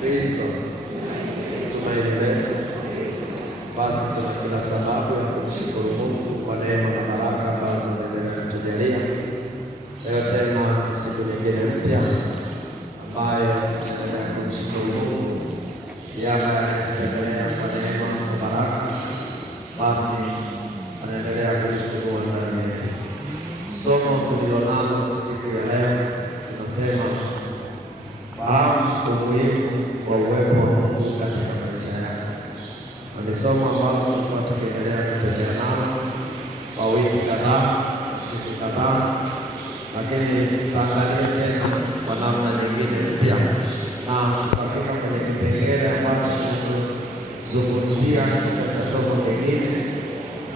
Kristo tumaini letu. Basi tuna kila sababu ya kumshukuru Mungu kwa neema na baraka ambazo anaendelea kutujalia. Leo tena ni siku nyingine mpya ambayo tunaendelea kumshukuru Mungu yakitembelea kwa neema na baraka. Basi anaendelea kutufunua ndani yetu. Somo tulilonalo siku ya leo tunasema fahamu umuhimu wa uwepo wa Mungu katika maisha yako. Ni somo ambalo tulikuwa tukiendelea kutembea nalo kwa wiki kadhaa, siku kadhaa, lakini tutaangalia tena kwa namna nyingine mpya, na tutafika kwenye kipengele ambacho tunazungumzia katika somo lingine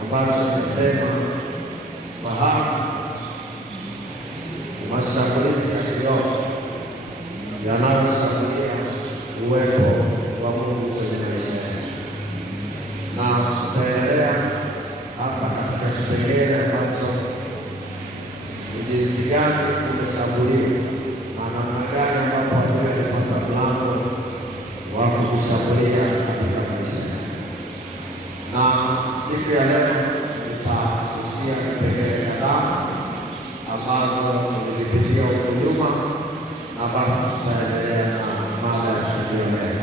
ambacho tunasema fahamu mashambulizi ya kiroho yanayoshambulia uwepo wa Mungu kwenye maisha yetu, na tutaendelea hasa katika kipengele ambacho ni jinsi gani umeshambuliwa na namna gani ambapo umepata mlango wa kushambulia katika maisha yetu. Na siku ya leo nitagusia kipengele kadhaa ambazo tulipitia huko nyuma, na basi tutaendelea na mada ya siku ya leo.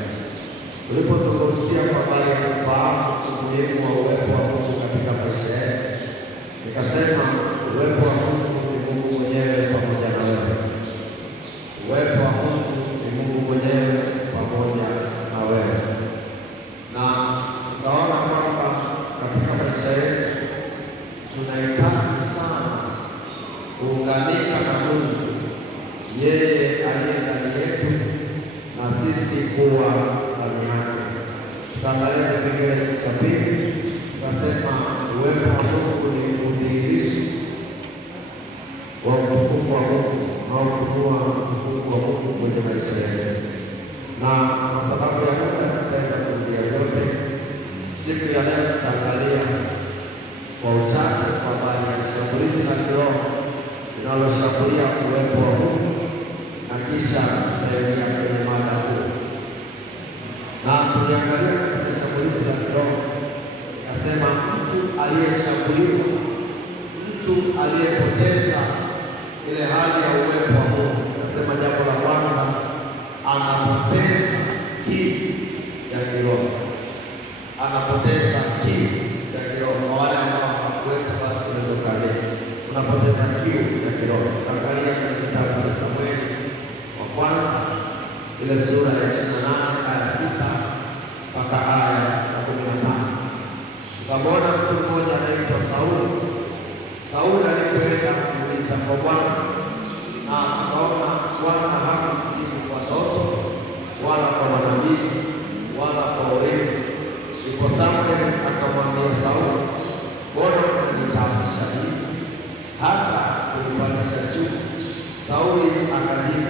Tulipozungumzia kwa habari ya kufahamu umuhimu wa uwepo wa Mungu katika maisha yetu, nikasema uwepo wa Mungu ni Mungu mwenyewe pamoja na wewe. Uwepo wa Mungu ni Mungu mwenyewe pamoja na wewe, na tukaona kwamba katika maisha yetu tunahitaji sana kuunganika na Mungu, yeye aliye ndani yetu na sisi kuwa ndani yake. Tukaangalia kipengele cha pili, tukasema uwepo wa Mungu ni udhihirisho wa utukufu wa Mungu unaofunua utukufu wa Mungu kwenye maisha yetu. Na kwa sababu ya muda sitaweza kurudia vyote. Siku ya leo tutaangalia kwa uchache kwa habari ya shambulizi la kiroho linaloshambulia uwepo wa Mungu, na kisha tutaingia kwenye mada kuu. Na tuliangalia katika shambulizi la kiroho, nikasema mtu aliyeshambuliwa, mtu aliyepoteza ile hali ya uwepo wa Mungu, nikasema jambo la kwanza, anapoteza kiu ya kiroho. Anapoteza kiu ya kiroho. Kwa wale ambao hawakuwepo, basi unaweza kalia unapoteza kiu ya kiroho. Tukaangalia kwenye kitabu cha Samueli wa kwanza ile sura ya 28 aya 6 mpaka aya ya 15. Tukamwona mtu mmoja anaitwa Sauli. Sauli alipoenda kuuliza kwa Bwana, na tukaona Bwana hakumjibu kwa ndoto wala kwa manabii wala kwa Urimu. Ndipo Samueli akamwambia Sauli, mbona unanitaabisha hivi hata kunipandisha juu? Sauli akajibu,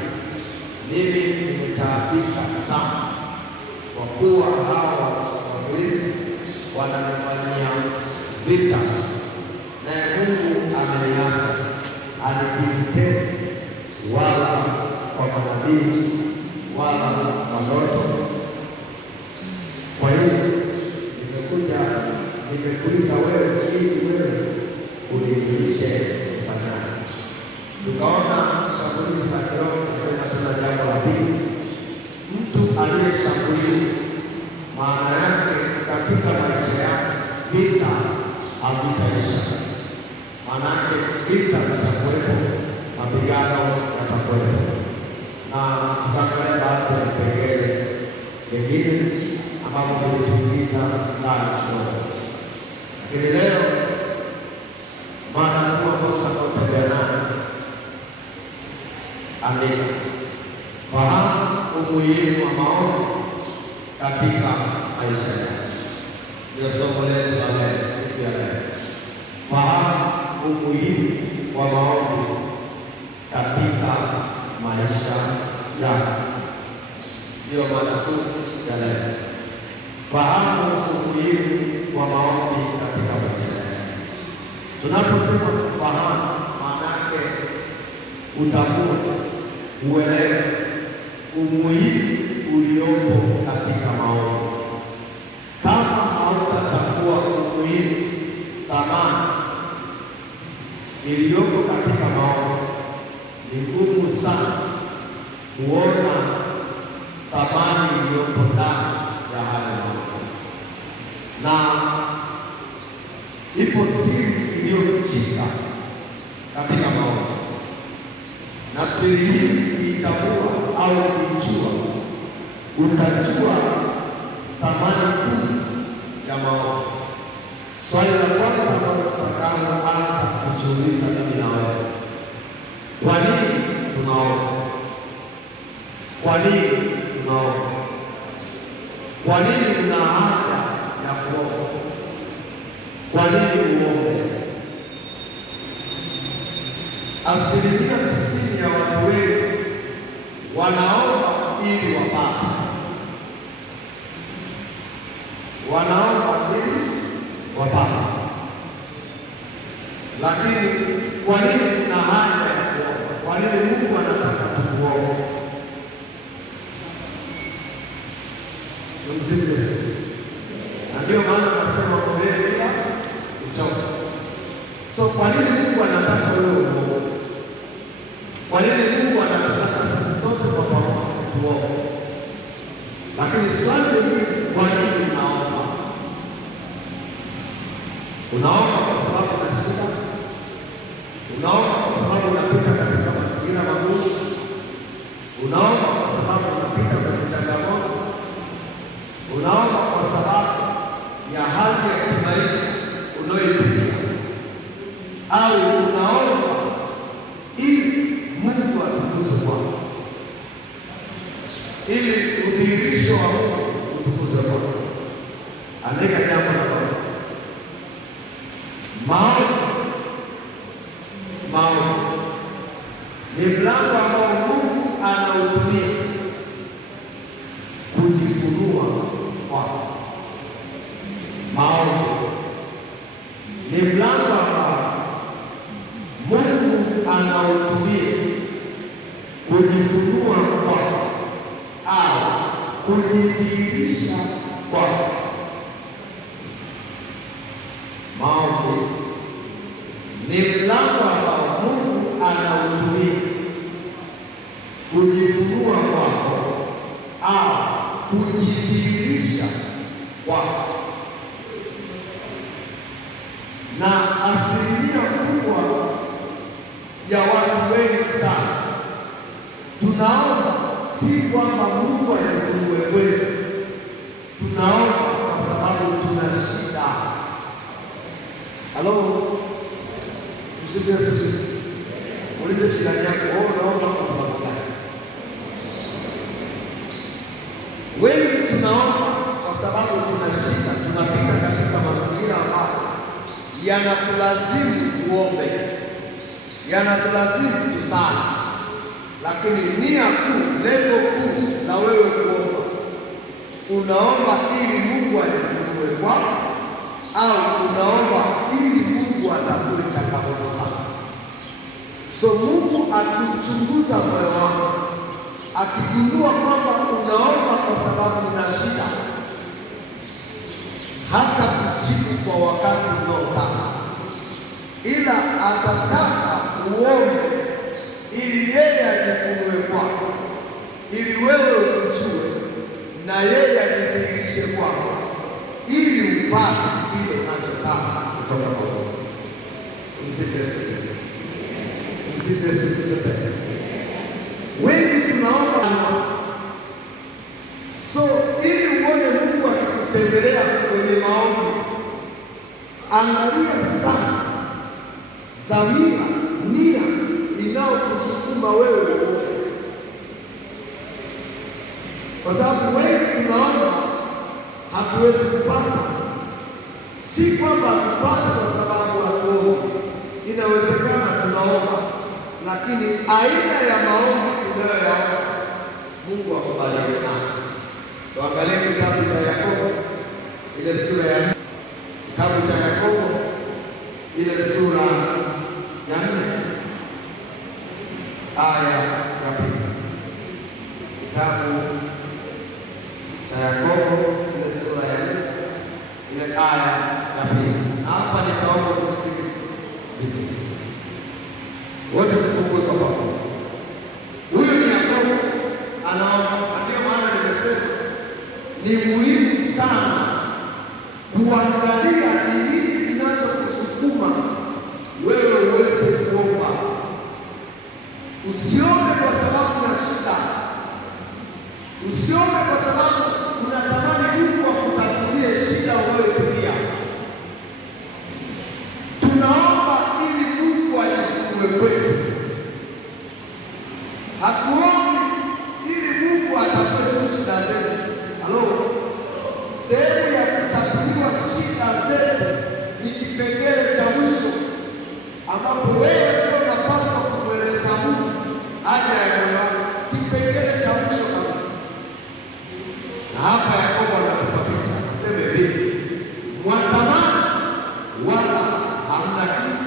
mimi nimetaabika sana, kwa kuwa hawa Wafilisti wananifanyia vita, naye Mungu ameniacha, hanijibu tena wala kwa manabii wala kwa ndoto. Kwa hiyo nimekuita wewe ili wewe unijulishe fanani. Tukaona shambulizi la kiroho, nasema tuna jambo la pili, mtu aliyeshambuliwa, maana yake katika maisha yake vita havitaisha. Maana yake vita vitakuwepo, mapigano yatakuwepo, na tutaangalia baadhi ya vipengele vingine ambavyo vilituingiza ndani kidogo. Lakini leo mada kuu ambayo tutakaotembea nayo, andika, fahamu umuhimu wa maombi katika maisha yako. Ndio somo letu la leo, siku ya leo. Fahamu umuhimu wa maombi katika maisha yako, ndio mada kuu ya leo. Fahamu umuhimu wa maombi katika maisha yako. Tunaposema kufahamu, maana yake utambue, uelewe umuhimu uliopo katika maombi. Kama hautatambua umuhimu, thamani iliyoko katika maombi, ni ngumu sana kuona thamani iliyoko ndani ya haya maombi. Na ipo siri iliyofichika katika maombi, na siri hii kuitambua au kuijua, utajua thamani kuu ya maombi. Swali la kwanza ambalo tutakaloanza kujiuliza mimi na wewe, kwa nini tunaomba? Kwa nini tunaomba? Kwa nini una haja ya kuomba? Kwa nini uombe? Asilimia 90 ya watu wengi wanaomba ili wapate, wanaomba ili wapate. Lakini kwa nini kuna haja ya kuomba? Kwa nini Mungu anataka tuombe? Tumsifu Yesu. Na ndio maana nasema ombeni bila kuchoka. So kwa nini Mungu anataka wewe uombe? Kwa nini Mungu anataka sisi sote kwa pamoja tuombe? Lakini swali ni kwa nini unaomba? Unaomba kwa sababu una shida? Unaomba kwa sababu unapita katika mazingira magumu? Unaomba kwa sababu unapita kwenye changamoto? Unaomba kwa sababu ya hali ya kimaisha unayoipitia? Au unaomba ili Mungu atukuzwe kwako, ili udhihirisho wa Mungu utukuzwe kwako? Andika jambo la kwanza. Maombi ni mlango ambao Mungu anautumia kujifunua kwako. Maombi ni mlango ambao Mungu anautumia kujifunua kwako au kujidhihirisha kwako. Maombi ni mlango ambao Mungu anautumia kujifunua kwako au kujidhihirisha kwako. Na asilimia kubwa ya watu wengi sana tunaomba si kwamba Mungu ajifunue kwetu, tunaomba kwa sababu tuna shida. Halo, msifu Yesu Kristo. Ulize jirani yako, wewe unaomba kwa sababu gani? Wengi tunaomba kwa sababu tuna shida, tunapita katika mazingira ambayo yanatulazimu tuombe, yanatulazimu tusali. Lakini nia kuu, lengo kuu la wewe kuomba, unaomba ili Mungu ajifunue kwako au unaomba ili Mungu atatue changamoto zako? So Mungu akichunguza moyo wako, akigundua kwamba unaomba kwa sababu una shida, hata kujibu kwa wakati unaotaka, ila atataka uombe ili yeye ajifunue kwako, ili wewe umjue na yeye ajidhihirishe kwako, ili upate kile unachotaka kutoka kwa Mungu. Msifu Yesu Kristo. Msifu Yesu Kristo. Wengi tunaomba, so ili uone Mungu akikutembelea kwenye maombi, angalia sana dhamira, nia inayokusukuma wewe uombe. Kwa sababu wengi tunaomba hatuwezi kupata, si kwamba hatupati kwa sababu hatuombi. Inawezekana tunaomba, lakini aina ya maombi tunayoyaomba Mungu akubariki nayo. Tuangalie kitabu cha Yakobo ile sura ya 4. Kitabu cha Yakobo ile sura ya 4 aya ya 2. kitabu cha Yakobo ile sura ya 4 ile aya ya 2. Hapa nitaomba usikilize vizuri. Wote tufungue kwa pamoja. Huyu ni Yakobo anaomba, ndio maana nimesema ni muhimu sana kuangalia ni nini kinachokusukuma wewe uweze kuomba. Usiombe kwa sababu ya shida, usiombe kwa sababu unatamani Mungu akutatulie shida unayopitia. Tunaomba ili Mungu ajifunue kwetu. Hatuombi ili Mungu atatue shida zetu. Halo, sehemu ya kutatuliwa shida zetu ni kipengele cha mwisho ambapo wewe ndio unapaswa kumweleza Mungu haja ya moyo wako. Kipengele cha mwisho kabisa. Na hapa Yakobo anatupa picha, anasema hivi: mwatamani wala hamna kitu,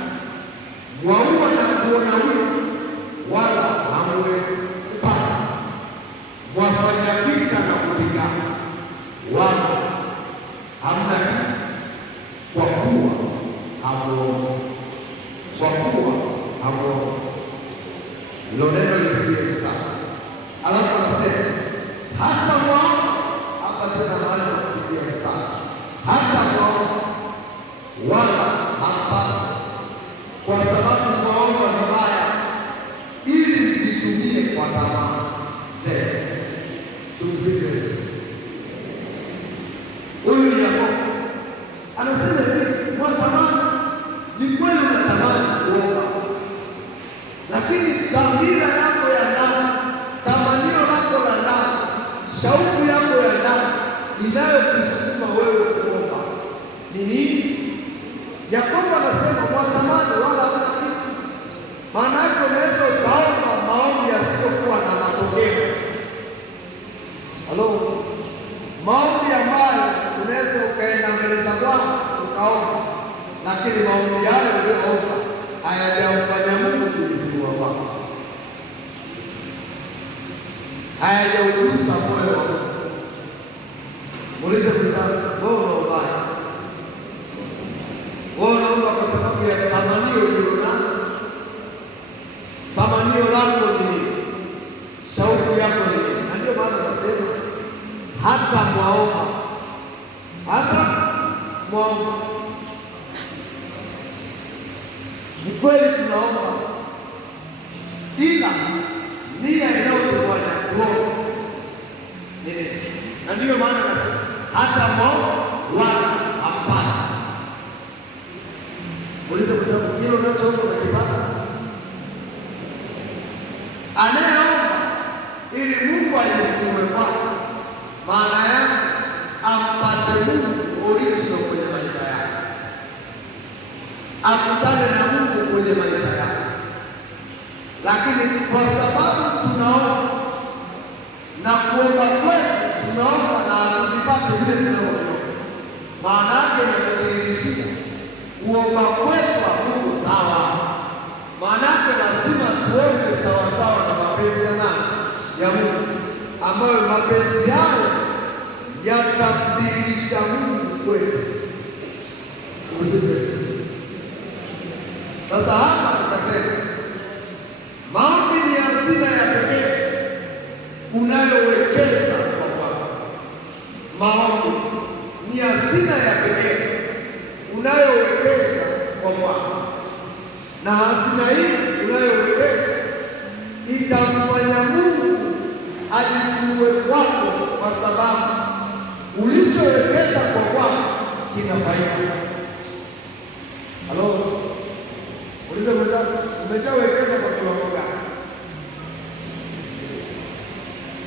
mwaua na kuona wivu wala hamwezi kupata, mwafanya vita na kupigana wala hamna kitu, kwa kuwa hamuombi. Kwa kuwa hamuombi. Hilo neno lipigie sana. Alafu anasema hata mwaomba, hapa tena mahali kupigia sana, hata mwaomba wala hampati, kwa sababu mwaomba vibaya ili mvitumie kwa tamaa zenu. Tumsikie Yesu. Huyu ni Yakobo anasema hivi: mwatamani. Ni kweli unatamani kuomba, lakini dhamira yako ya ndani, tamanio lako la ndani, shauku yako ya ndani inayokusukuma wewe kuomba ni nini? Yakobo anasema mwatamani wala hamna kitu. Maana yake unaweza ukaomba maombi yasiyokuwa na matokeo. Halo, maombi ambayo unaweza ukaenda mbele za Bwana ukaomba, lakini maombi yale uliyoomba hayajamfanya Mungu kujifunua kwako, hayajaugusa moyo wako. Muulize mwenzako, wewe unaomba? Wewe unaomba kwa sababu ya tamanio ulilonalo? Tamanio lako ni nini? Shauku yako ni nini? Na ndio maana nasema hata mwaomba, hata mwaomba. Ni kweli tunaomba, ila nia inayotufanya kuomba ni nini? Na ndiyo maana nasema hata mwaomba wala hampati. Muulize mwenzako, hilo unachoomba unakipata? Anayeomba ili Mungu ajifunue kwake, maana yake ampate Mungu original kwenye maisha yake, akutane na Mungu kwenye maisha yake. Lakini kwa sababu tunaomba na kuomba kwetu, tunaomba na hatujipate vile tunaomba, maana yake inatudhihirishia kuomba kwetu hakuko sawa. Maana yake lazima tuombe sawasawa na mapenzi ya Mungu, ambayo mapenzi yao yatamdhihirisha Mungu kwetu. Sasa hapa tukasema maombi ni hazina ya pekee unayowekeza kwa Bwana. Maombi ni hazina ya pekee unayowekeza kwa Bwana, na hazina hii unayowekeza itamfanya Mungu ajifunue kwako, kwa sababu ulichowekeza kwa Bwana kina faida. Halo, uliza mwenzako, umeshawekeza kwa kiwango gani?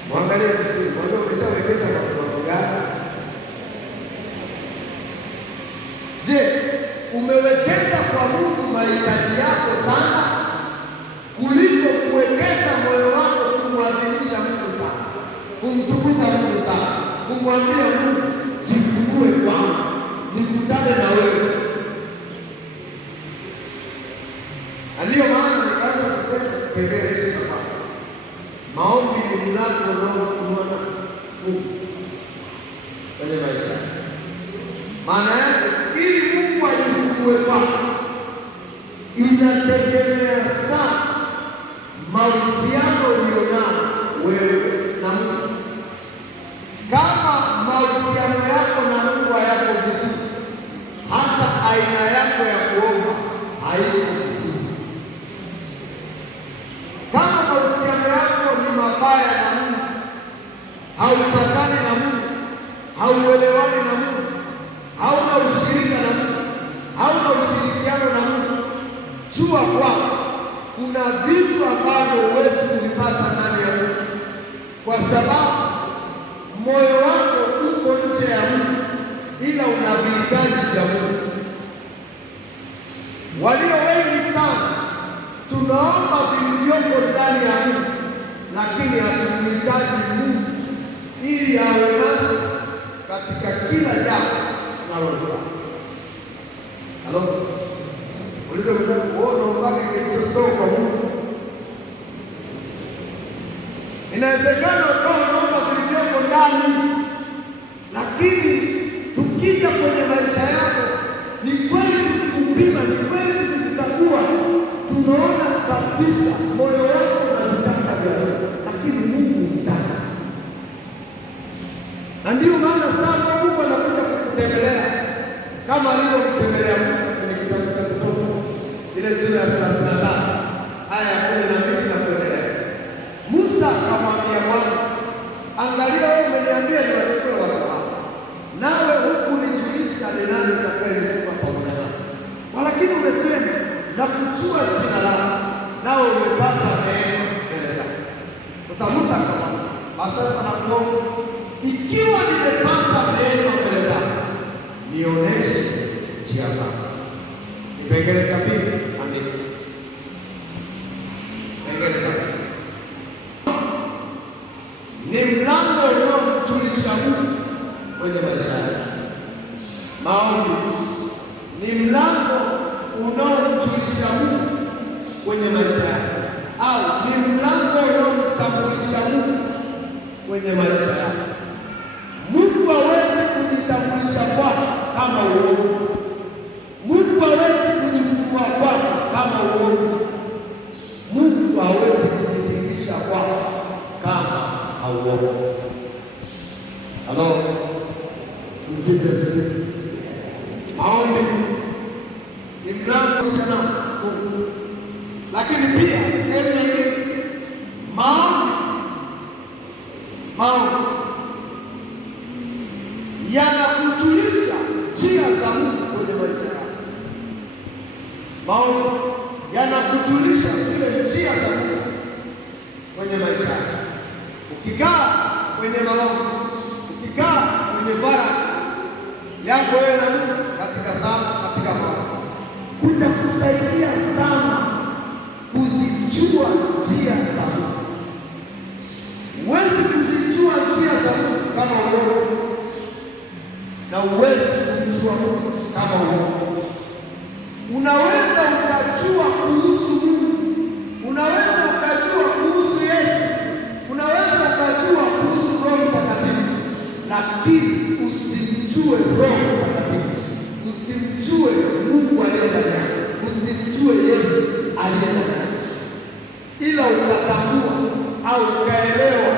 Mwangalie vizuri, mwambie umeshawekeza kwa kiwango gani? Je, umewekeza kwa Mungu mahitaji yako sana kuliko kuwekeza moyo wako kumwadhimisha Mungu sana, kumtukuza Mungu sana, kumwambia Mungu jifunue kwangu, nikutane na wewe? Ndiyo maana nikaanza kusema kipengele hiki hapa, maombi ni mlango inategemea sana mahusiano ulionao wewe na Mungu. Kama mahusiano yako na Mungu hayako vizuri, hata aina yako ya kuomba haiko vizuri. Kama mahusiano yako ni mabaya na Mungu, haupatani na Mungu, hauelewani na Mungu, hauna ushirika na Mungu, hauna ushirikiano na Mungu, jua kwamba kuna vitu ambavyo huwezi kuvipata ndani ya Mungu, kwa sababu moyo wako uko nje ya Mungu, ila unavihitaji vya Mungu. Walio wengi sana tunaomba vilivyoko ndani ya Mungu, lakini hatumhitaji Mungu ili awe nasi katika kila jambo tunalofanya. Halo, ulizo kuona mpaka kilichotoka kwa Mungu. Inawezekana ukawa unaomba vilivyoko ndani, lakini tukija kwenye maisha yako, ni kweli tukikupima, ni kweli tukikagua, tunaona kabisa moyo wako unataka vya Mungu, lakini Mungu hutaka. Na ndio maana sana Mungu anakuja kukutembelea kama alivyomtembelea Musa kwenye kitabu cha Kutoka ile sura ya 35 aya ya 12 na kuendelea. Musa akamwambia Bwana, angalia, wewe umeniambia niwachukue watu hao, nawe hukunijulisha ni nani atakayekufa pamoja nao, walakini umesema na kujua jina lako, nawe umepata neema mbele zako. Sasa Musa akamwambia, basi sasa nakuomba, ikiwa nimepata neema mbele zako, nionyeshe njia zako. Kipengele cha pili, andika. Kipengele cha pili ni mlango unaomjulisha Mungu kwenye maisha yako. Maombi ni mlango unaomjulisha Mungu kwenye maisha yako, au ni mlango unaomtambulisha Mungu kwenye maisha yako. Mungu hawezi kujitambulisha kwako kama uongo. Mungu hawezi kujifunua kwako kama uongo. Mungu hawezi kujidhihirisha kwako kama hauongo. Halo, msipe sisi. Maombi ni mlango sana Mungu, lakini pia sehemu nyingine maombi yanakujulisha njia za Mungu kwenye maisha yako. Maombi yanakujulisha zile njia za Mungu kwenye maisha yako. Ukikaa kwenye maombi, ukikaa kwenye faragha yako wewe na Mungu katika sala, katika maombi, kutakusaidia sana kuzijua njia za Mungu. Huwezi kuzijua njia za Mungu kama uongo, na huwezi kumjua Mungu kama uongo. Unaweza ukajua kuhusu Mungu, unaweza ukajua kuhusu Yesu, unaweza ukajua kuhusu Roho Mtakatifu, lakini usimjue Roho Mtakatifu, usimjue Mungu aliye ndani yako, usimjue Yesu aliye ndani yako, ila ukatambua au ukaelewa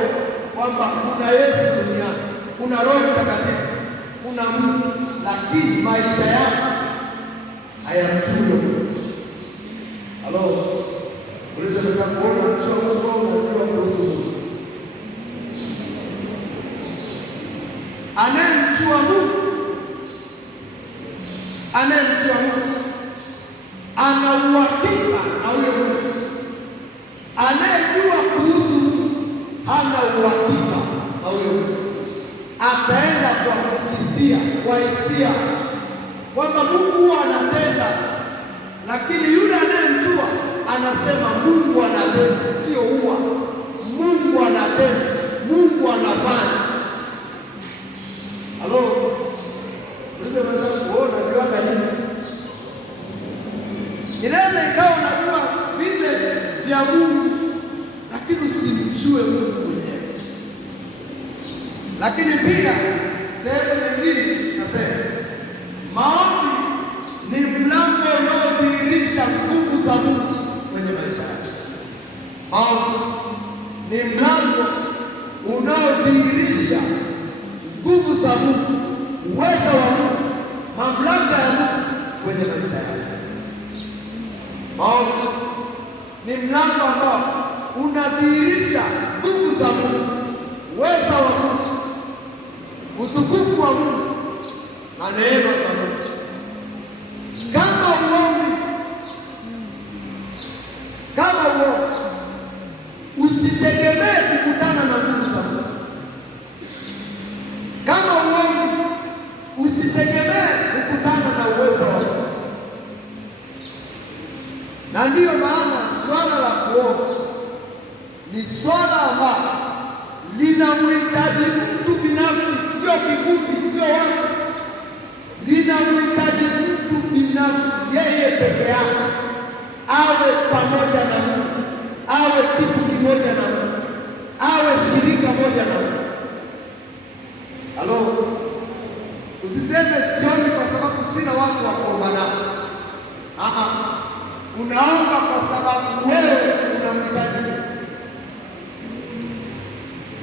kwamba kuna Yesu duniani, kuna Roho Mtakatifu, kuna Mungu, lakini maisha yako hayamjui. Halo, ulizo nataka kuona mtu unajua kuhusu Mungu. Anayemjua Mungu, anayemjua Mungu ana uhakika na huyo Mungu. Anayejua kuhusu Mungu hana uhakika na huyo Mungu, ataenda kwa hisia, kwa hisia kwamba Mungu huwa anatenda, lakini yule anayemjua anasema Mungu anatenda, sio huwa. Mungu anatenda, Mungu anafanya. Halo, unaweza kuona viwanda nini? Inaweza ikawa unajua vile vya Mungu, lakini usimjue Mungu mwenyewe. Lakini pia sehemu nyingine nasema maombi ni mlango unaodhihirisha nguvu nguvu za Mungu kwenye maisha yako. Maombi ni mlango unaodhihirisha nguvu za Mungu, uwezo wa Mungu, mamlaka ya Mungu kwenye maisha yako. Maombi ni mlango ambao unadhihirisha nguvu za Mungu, uwezo wa Mungu, utukufu wa Mungu na neema za Mungu. Kama uombi usitegemee kukutana na nguvu za Mungu. Kama uombi usitegemee kukutana na uwezo wa Mungu. Na ndiyo maana swala la kuomba ni swala ambalo linamhitaji mtu binafsi, sio kikundi, sio watu. Linamhitaji mtu binafsi, yeye peke yake, awe pamoja na Mungu, awe kitu kimoja na Mungu, awe shirika moja na Mungu. Halo, usiseme sioni kwa sababu sina watu wa kuomba nao. Unaomba kwa sababu wewe unamhitaji Mungu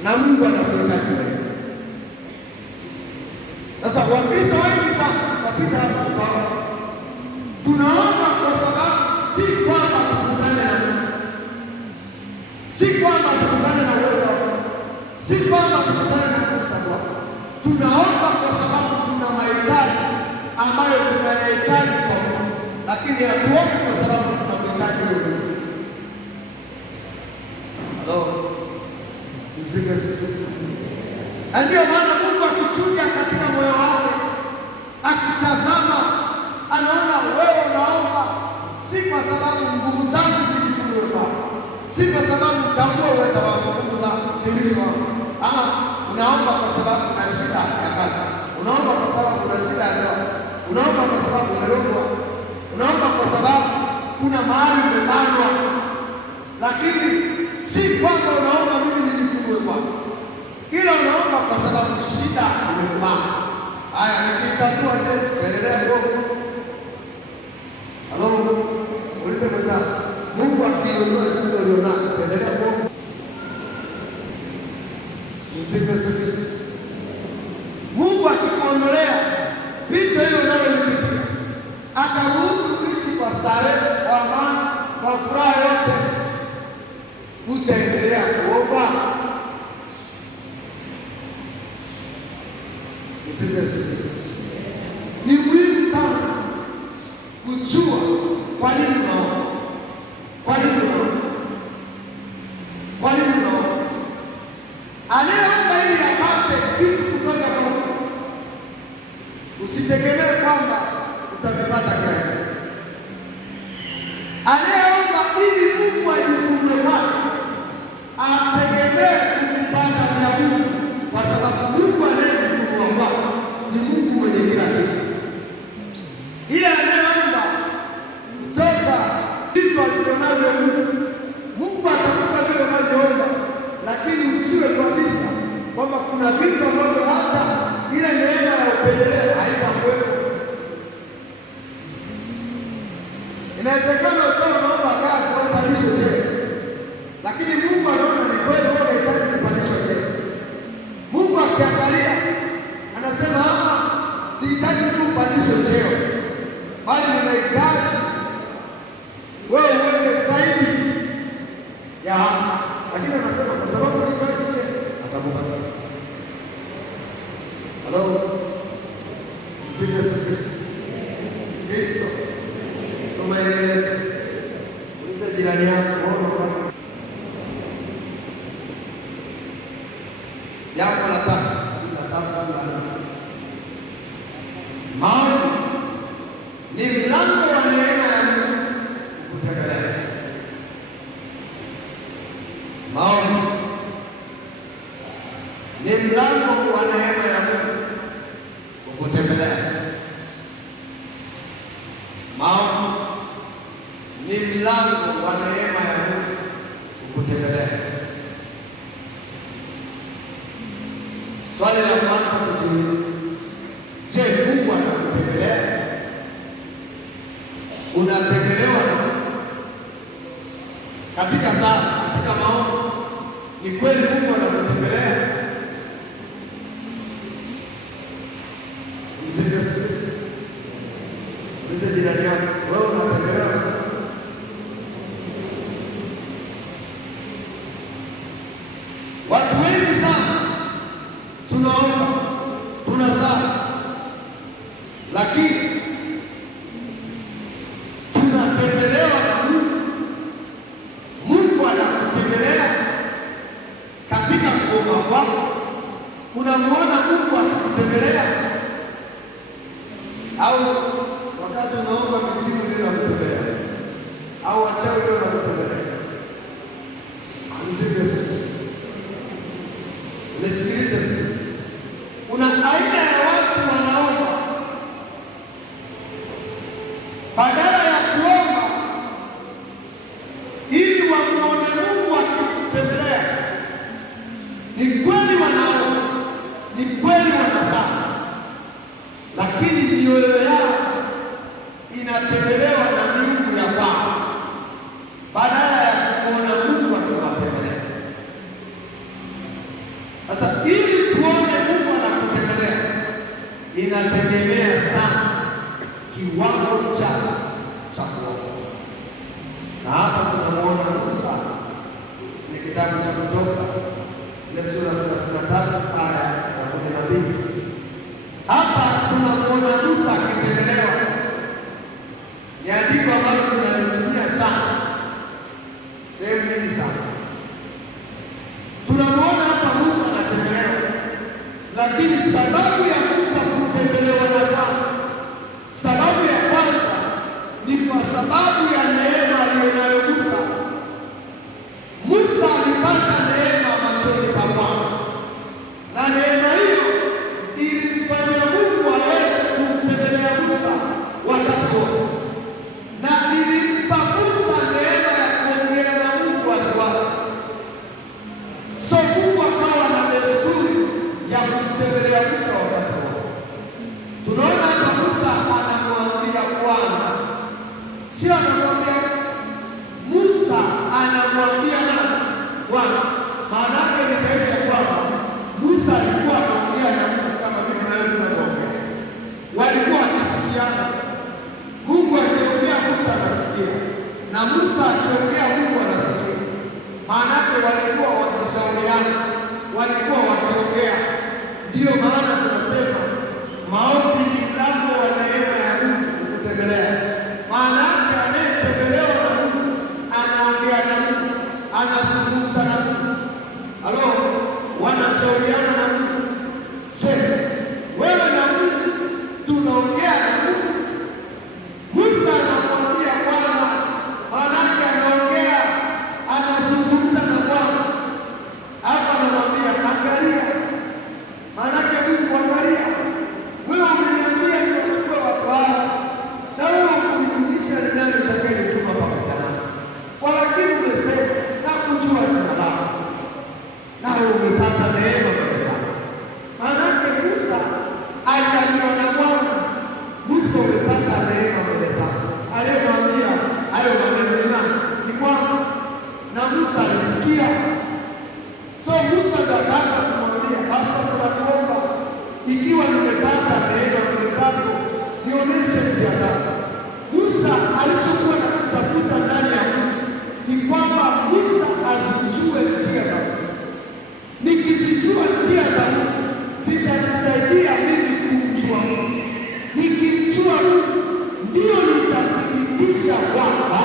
na Mungu anakuhitaji wewe. Sasa Wakristo wengi sana tunapita hapa utaona tunaomba kwa sababu si kwamba tukutane na Mungu, si kwamba tukutane na uwezo wa Mungu, si kwamba tukutane na nguvu za Bwana. Tunaomba kwa sababu tuna mahitaji ambayo tunayahitaji kwa Mungu, lakini hatuombi kwa sababu tunamhitaji Mungu. Halo, mzike sisi. Ndio maana Mungu akichuja katika moyo wake, akitazama, anaona wewe unaomba si kwa sababu nguvu zangu zijifunue kwako, si kwa sababu tambua uwezo wako, nguvu zangu nilizo wako. Unaomba kwa sababu una shida ya kazi, unaomba kwa sababu una shida ya ndoa, unaomba kwa sababu umelogwa, unaomba kwa sababu kuna mahali umebanwa, lakini si kwamba unaomba mimi nijifunue kwako, ila unaomba kwa sababu shida imekubana. Haya, nikitatua je, tuendelea kuomba? Halo, ulize mwenzako, Mungu akiondoa shida ulionayo, tuendelea kuomba? Msipe sisi. Mungu akikuondolea vitu hivyo unavyopitia, akaruhusu kuishi kwa starehe, kwa amani, kwa furaha yote, utaendelea kuomba? Msipe sisi. Ni muhimu sana kujua kwa nini unaomba. Kwa nini unaomba? Kwa nini unaomba? Anayeomba ili apate kitu kutoka kwa Mungu, usitegemee kwamba utavipata kirahisi. Anayeomba ili Mungu ajifunue kwake, ategemee kuvipata vya Mungu, kwa sababu Mungu anayejifunua kwake ni Mungu mwenye kila kitu. Ila anayeomba kutoka vitu alivyonavyo Mungu atakupa vile unavyoomba, lakini ujue kabisa kwamba kuna vitu ambavyo hata ile neema ya upendeleo haitakuwepo. Inawezekana ukawa unaomba kazi au upandishwe cheo, lakini Mungu anaona ni kweli unahitaji kupandishwa cheo. Mungu akiangalia anasema sihitaji tu upandishwe cheo, bali ninahitaji wewe uende zaidi ya hapa. Lakini anasema kwa sababu unahitaji cheo, atakupa. Halo, msipe sisi. Kristo tumaini letu. Ulize jirani yako, ona jambo la tatu, maombi ni mlango wa neema ya Mungu kukutembelea. Maombi ni mlango wa neema ya Mungu kukutembelea. Maombi ni mlango wa neema ya Mungu kukutembelea. Swali la kwanza kujiuliza, je, Mungu anakutembelea? Unatembelewa na Mungu? katika sala, katika maombi. Ni kweli Mungu anakutembelea? Mzee jirani yako, wewe unatembelewa? Watu wengi sana tunaomba, tunasali, lakini tunatembelewa na Mungu. Mungu anakutembelea katika kuomba kwako. Unamwona Mungu akikutembelea? Au wakati unaomba misimu ndio anakutembelea? Au wachawi ndio wanakutembelea? Nisikilize vizuri. Kuna aina ya watu wanaomba, badala ya kuomba ili wamuone Mungu akikutembelea. Ni kweli wanaomba, ni kweli wanasali, lakini mioyo yao inatembelewa na miungu ya kwao, badala ya kuona Mungu akiwatembelea. Sasa ili tuone Mungu anakutembelea, inategemea sana kiwango cha kuomba. Na hapa tunamuona Musa, ni kitabu cha Kutoka ile sura 33 aya ya 12. Hapa tunamuona Musa akitembelewa. Ni andiko ambalo tunalitumia sana sehemu nyingi sana. Tunamuona hapa Musa anatembelewa, lakini sababu ya Musa kutembelewa na Bwana, sababu ya kwanza ni kwa sababu ya neema aliyonayo Musa. Musa alipata neema machoni pa Bwana, na neema hiyo ilimfanya Mungu aweze kumtembelea Musa wakati wote, na ilimpa Musa neema ya kuongea na Mungu waziwazi. So Mungu akawa na desturi ya kumtembelea Musa wakati wote. Tunaona hapa Musa anamwambia Bwana, sio anamwambia Musa, anamwambia nani? Bwana. Maana yake ni kweli ya kwamba Musa alikuwa anaongea na Mungu kama vile na wewe unaongea. Walikuwa wakisikiana. Mungu akiongea Musa anasikia, na Musa akiongea Mungu anasikia. Maana yake walikuwa wakishauriana, walikuwa wakiongea. Ndiyo maana tunasema maombi ni mlango wa neema ya Mungu kukutembelea. Maana yake anayetembelewa na Mungu anaongea na Mungu, anazungumza na Mungu. Halo, wanashauriana na Mungu. Je, wewe na Mungu tunaongea na Mungu? Musa anamwambia Bwana, maana yake anaongea, anazungumza na Bwana. Hapa anamwambia angalia, maana yake Mungu angalia, wewe umeniambia niwachukue watu hawa, na wewe umenijulisha ni nani utakayenituma pamoja nao. Walakini umesema nakujua jina lako, nawe umepata neema mbele zako. Maana yake Musa aliambiwa na Bwana, Musa umepata neema mbele zako. Aliyemwambia hayo maneno ni nani? Ni Bwana. Na Musa alisikia. So Musa ndo akaanza kumwambia, basi sasa nakuomba, ikiwa nimepata neema mbele zako, nionyeshe njia zako. Musa alichokuwa na kutafuta ndani ya Mungu ni kwamba Musa azijue njia za Mungu. Nikizijua njia za Mungu zitanisaidia mimi kumjua Mungu. Nikimjua Mungu ndio nitathibitisha kwamba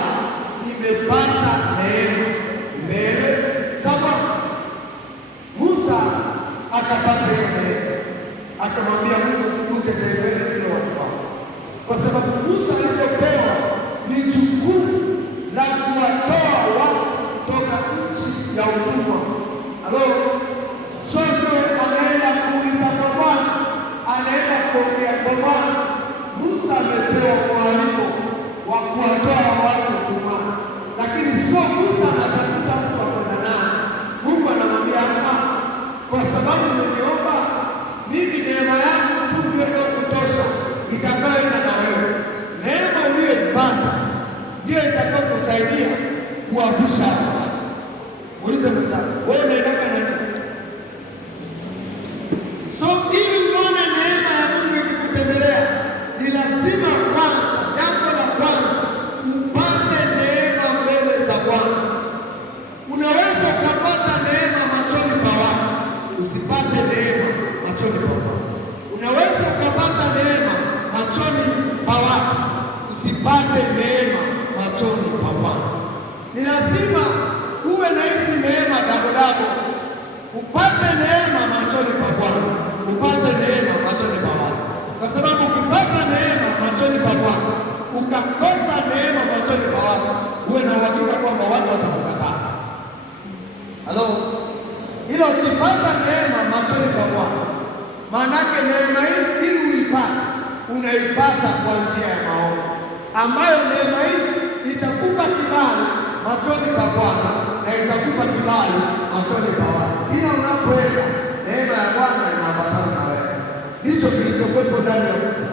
nimepata neema mbele za Bwana. Musa akapata hiyo neema, akamwambia Mungu, kumbuke taifa hili watu wako, kwa sababu Musa alipopewa ni jukumu la kuwatoa watu kutoka nchi ya utumwa. Halo, sote anaenda kuuliza kwa Bwana, anaenda kuongea kwa Bwana. Musa amepewa mwaliko wa kuwatoa watu utumwani, lakini sio Musa anatafuta mtu wa kwenda naye. Mungu anamwambia kwa sababu umeniomba mimi, neema yangu tu ndio kutosha itakayoenda na wewe. Neema uliyoipata ndio itakayokusaidia kuwavusha usipate neema machoni pa Bwana. Unaweza ukapata neema machoni pa watu, usipate neema machoni pa Bwana. Ni lazima uwe na hizi neema dagodago, upate neema machoni pa Bwana, upate neema machoni pa watu, kwa sababu ukipata neema machoni pa Bwana ukakosa neema machoni pa watu, uwe na uhakika kwamba watu watakukataa. Halo, ila ukipata neema machoni pa Bwana, maanake neema hii ili uipate, unaipata kwa njia ya maombi, ambayo neema hii itakupa kibali machoni pa Bwana na itakupa kibali machoni pa watu. Kila unapoenda neema ya Bwana inaambatana na wewe. Ndicho kilichokuwepo ndani ya Musa.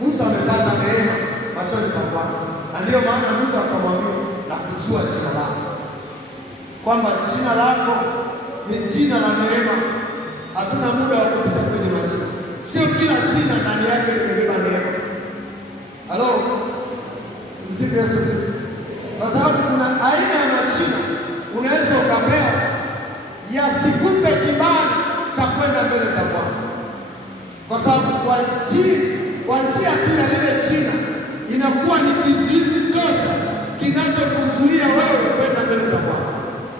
Musa amepata neema machoni pa Bwana, na ndiyo maana Mungu akamwambia na kujua jina lako, kwamba jina lako ni jina la neema. Hatuna muda wa kupita kwenye majina, sio kila jina ndani yake limebeba neema. Halo, msifu Yesu Kristo. Kwa sababu kuna aina ya majina unaweza ukapewa yasikupe kibali cha kwenda mbele za Bwana, kwa sababu kwa njia tu ya lile jina inakuwa ni kizuizi tosha kinachokuzuia wewe kwenda mbele za Bwana.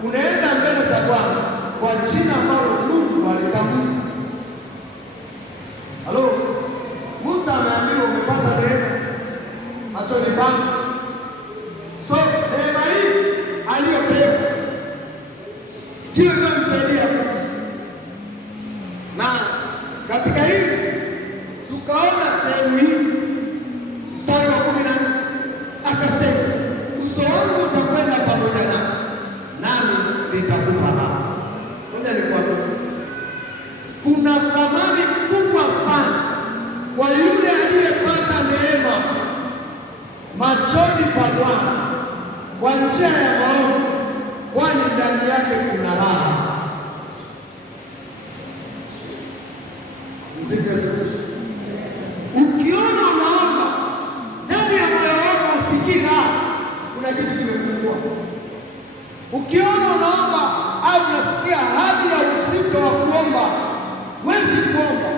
Unaenda mbele za Bwana kwa jina ambalo Mungu alitambua. Halo, Musa ameambiwa umepata neema machoni pangu. So neema hii aliyopewa ndiyo inamsaidia Musa, na katika hili tukaona sehemu hii mstari wa 14 akasema, uso wangu utakwenda pamoja nami nitakupa raha. Ngoja nikwambie, kuna thamani kubwa sana kwa yule aliyepata neema machoni pa Bwana kwa njia ya maombi, kwani ndani yake kuna raha. Msifu Yesu Kristo. Ukiona unaomba ndani ya moyo wako usikii raha, kuna kitu kimepungua. Ukiona unaomba au unasikia hali ya uzito wa kuomba, huwezi kuomba,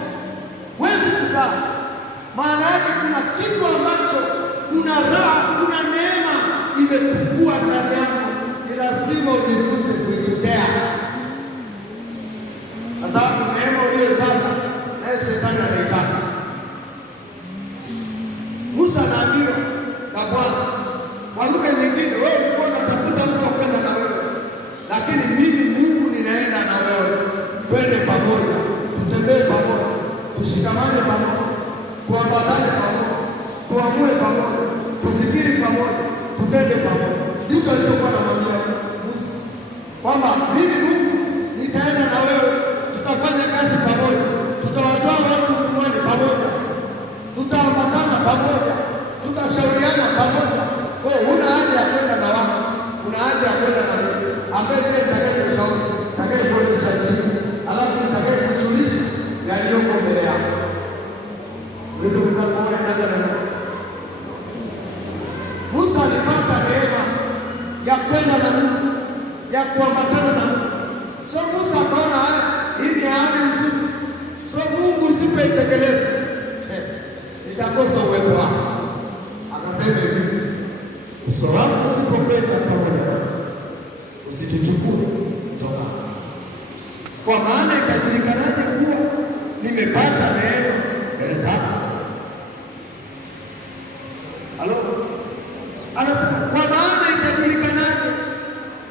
huwezi kusali, maana yake kuna kitu ambacho, kuna raha, kuna neema imepungua ndani yako. Ni lazima ujifunze kuitetea, kwa sababu neema uliyopata naye shetani anaitaka. Musa anaambiwa na Bwana kwa lugha nyingine, wewe ulikuwa unatafuta mtu wa kwenda na wewe, lakini mimi Mungu ninaenda na wewe. Twende pamoja, tutembee pamoja, tushikamane pamoja, tuambatane pamoja, tuamue pamoja, tufikiri pamoja, tutende pamoja. Ndicho alichokuwa anamwambia Musa, kwamba mimi Mungu nitaenda na wewe, tutafanya kazi pamoja, tutawatoa watu utumwani pamoja, tutaambatana pamoja, tutashauriana pamoja. Kwa hiyo huna haja ya kwenda na watu, kuna haja ya kwenda na mimi ambaye ndiye nitakayekushauri, nitakayekuonyesha njia, alafu nitakayekujulisha yaliyoko mbele yako. Uweze kuona ndani. Musa alipata neema ya kwenda na Mungu, ya kuambatana na Mungu. So Musa akaona hii ni ahadi nzuri, so Mungu usipoitekeleza nitakosa uwepo wako. Akasema hivi, uso wako usipokwenda pamoja nami, usituchukue kutoka hapa. Kwa maana itajulikanaje kuwa nimepata neema mbele zako? Halo, anasema kwa maana itajulikanaje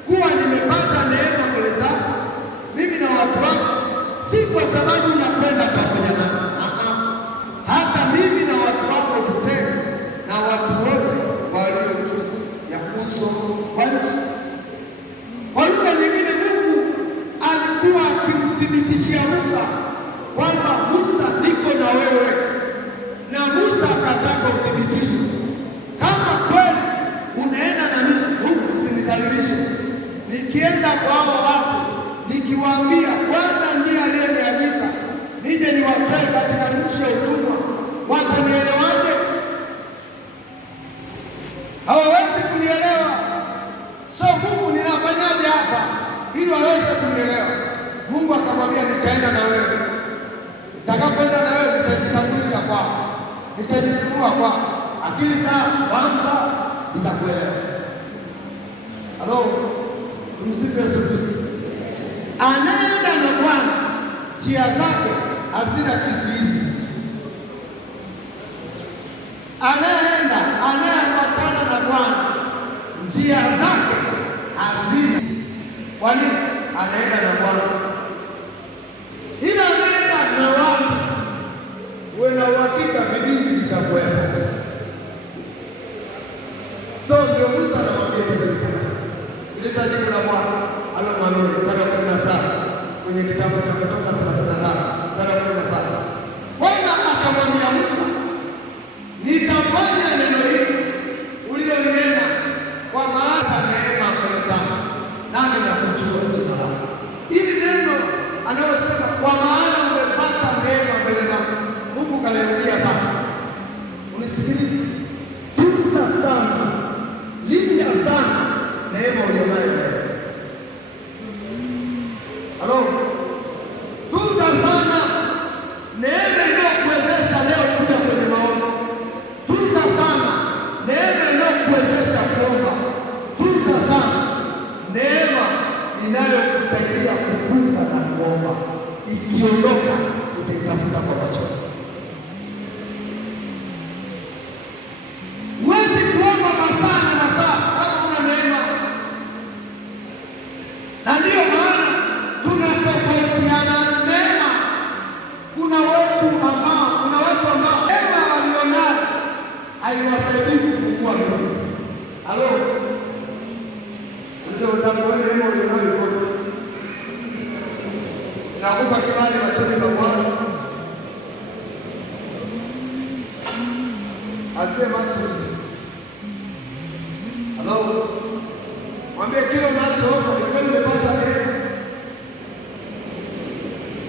kuwa nimepata neema mbele zako, mimi na watu wako, si kwa sababu unakwenda pamoja nasi. Hata mimi na watu wako tutenge na watu wote walio juu ya uso wa nchi. Kwa lugha nyingine, Mungu alikuwa akimthibitishia Musa kwamba Musa, niko na wewe, na Musa akataka uthibitisho kama kweli unaenda na mimi. Mungu, usinidhalilishe nikienda kwa hao watu nikiwaambia Bwana ndiye aliyeniagiza nije niwatoe katika nchi ya utumwa, watanielewaje? Hawawezi kunielewa. So Mungu, ninafanyaje hapa ili waweze kunielewa? Mungu akamwambia, nitaenda na wewe. Nitakapoenda na wewe nitajitambulisha kwako, nitajifunua kwako, akili zao fahamu zao zitakuelewa. Halo, tumsifu Yesu Kristo. Anaenda na Bwana, njia zake hazina kizuizi. Anayeambatana na Bwana, njia zake hazina. Kwa nini? Anaenda na Bwana. Ila anaenda na watu, uwe na uhakika vidingi vitakuwepo. So ndio Musa anamwambia Ibrahimu. Sikiliza jibu la Bwana. Maneno mstari wa 17 kwenye kitabu cha Kutoka 35 mstari wa 17. Bwana akamwambia Musa, nitafanya neno hili ulilolinena, kwa maana neema mbele zangu, nami nakujua jina lako. Hili neno analosema kwa maana umepata neema mbele zangu, Mungu kalirudia sana. Unisikilize, tunza sana, linda sana neema ulionayo leo. Halo, tunza sana neema inayokuwezesha leo kuja kwenye maombi. Tunza sana neema inayokuwezesha kuomba. Tunza sana neema inayokusaidia kufunga na kuomba. Ikiondoka utaitafuta kwa machozi. Huwezi kuomba masaa na masaa kama una neema, na ndiyo maana tunatofautiana neema. Kuna watu ambao neema walionayo haiwasaidii kufungua ndoa. Halo, wenzangu, neema ulionayo ikoje? Nakupa kibali machoni pa Bwana. Asema Yesu. Halo, mwambie kile unachoomba ni kweli umepata neema.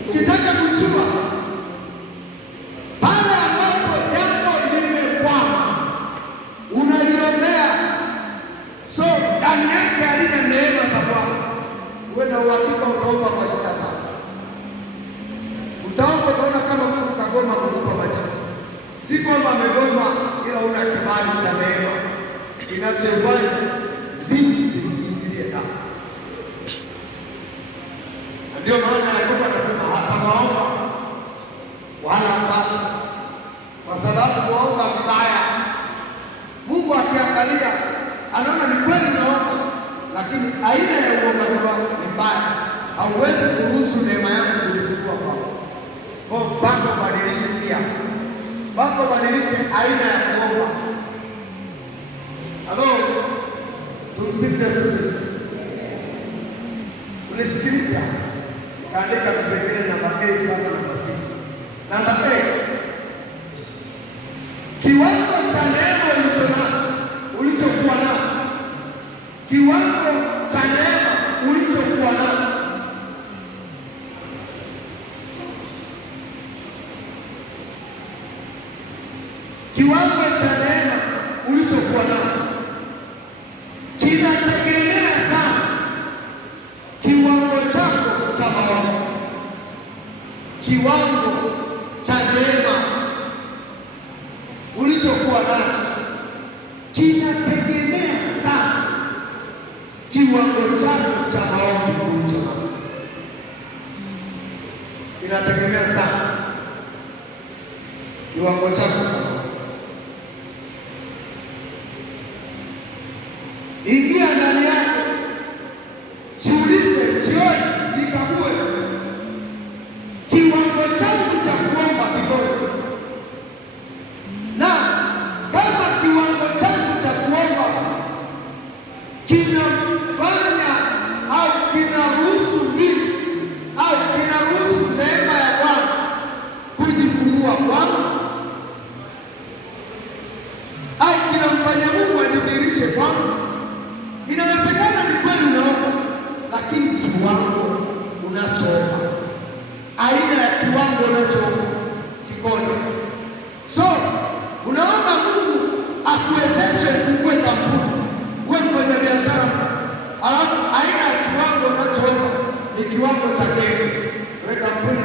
Ukitaka kujua pale ambapo jambo limekwama, unaliombea, so ndani yake halina neema za Bwana, uwe na uhakika utaomba kwa shida sana. Utaomba utaona kama Mungu kagoma kukupa majibu. Si kwamba amegoma, ila una kibali cha neema kinachofanya mbingu ziingilie ndani. Ndio maana Yakobo anasema hata maomba wala mbaya, kwa sababu kuomba vibaya, Mungu akiangalia anaona ni kweli naomba, lakini aina ya uombaji wako ni mbaya. Hauwezi kuruhusu neema yako kujifungua kwako. Kwa mpaka ubadilishe pia, mpaka ubadilishe aina ya kuomba. Halo, tumsifu Yesu Kristo. Unisikiliza, kaandika kipengele namba 8 mpaka namba 6. Namba 8, kiwango cha neema ulichokuwa nacho, kiwango cha neema ulichokuwa nacho. Kiwango cha neema ulichokuwa nacho kinategemea sana kiwango chako cha maombi. Kiwango cha neema ulichokuwa nacho kinategemea sana kiwango chako cha maombi ulicho nacho. Kinategemea sana kiwango chako cha maombi. Ingia ndani yako, jiulize, jioni nikague kiwango changu cha kuomba kikoje, na kama kiwango changu cha kuomba kinafanya au kinaruhusu mimi au kinaruhusu neema ya Bwana kujifunua kwangu, au kinamfanya Mungu ajidhihirishe kwangu. Inawezekana ni kweli unaomba, lakini kiwango unachoomba, aina ya kiwango unachoomba kikoje? So unaomba Mungu akuwezeshe kuwe kampuni, uwe mfanya biashara, alafu aina ya kiwango unachoomba ni kiwango cha deni. Wewe kampuni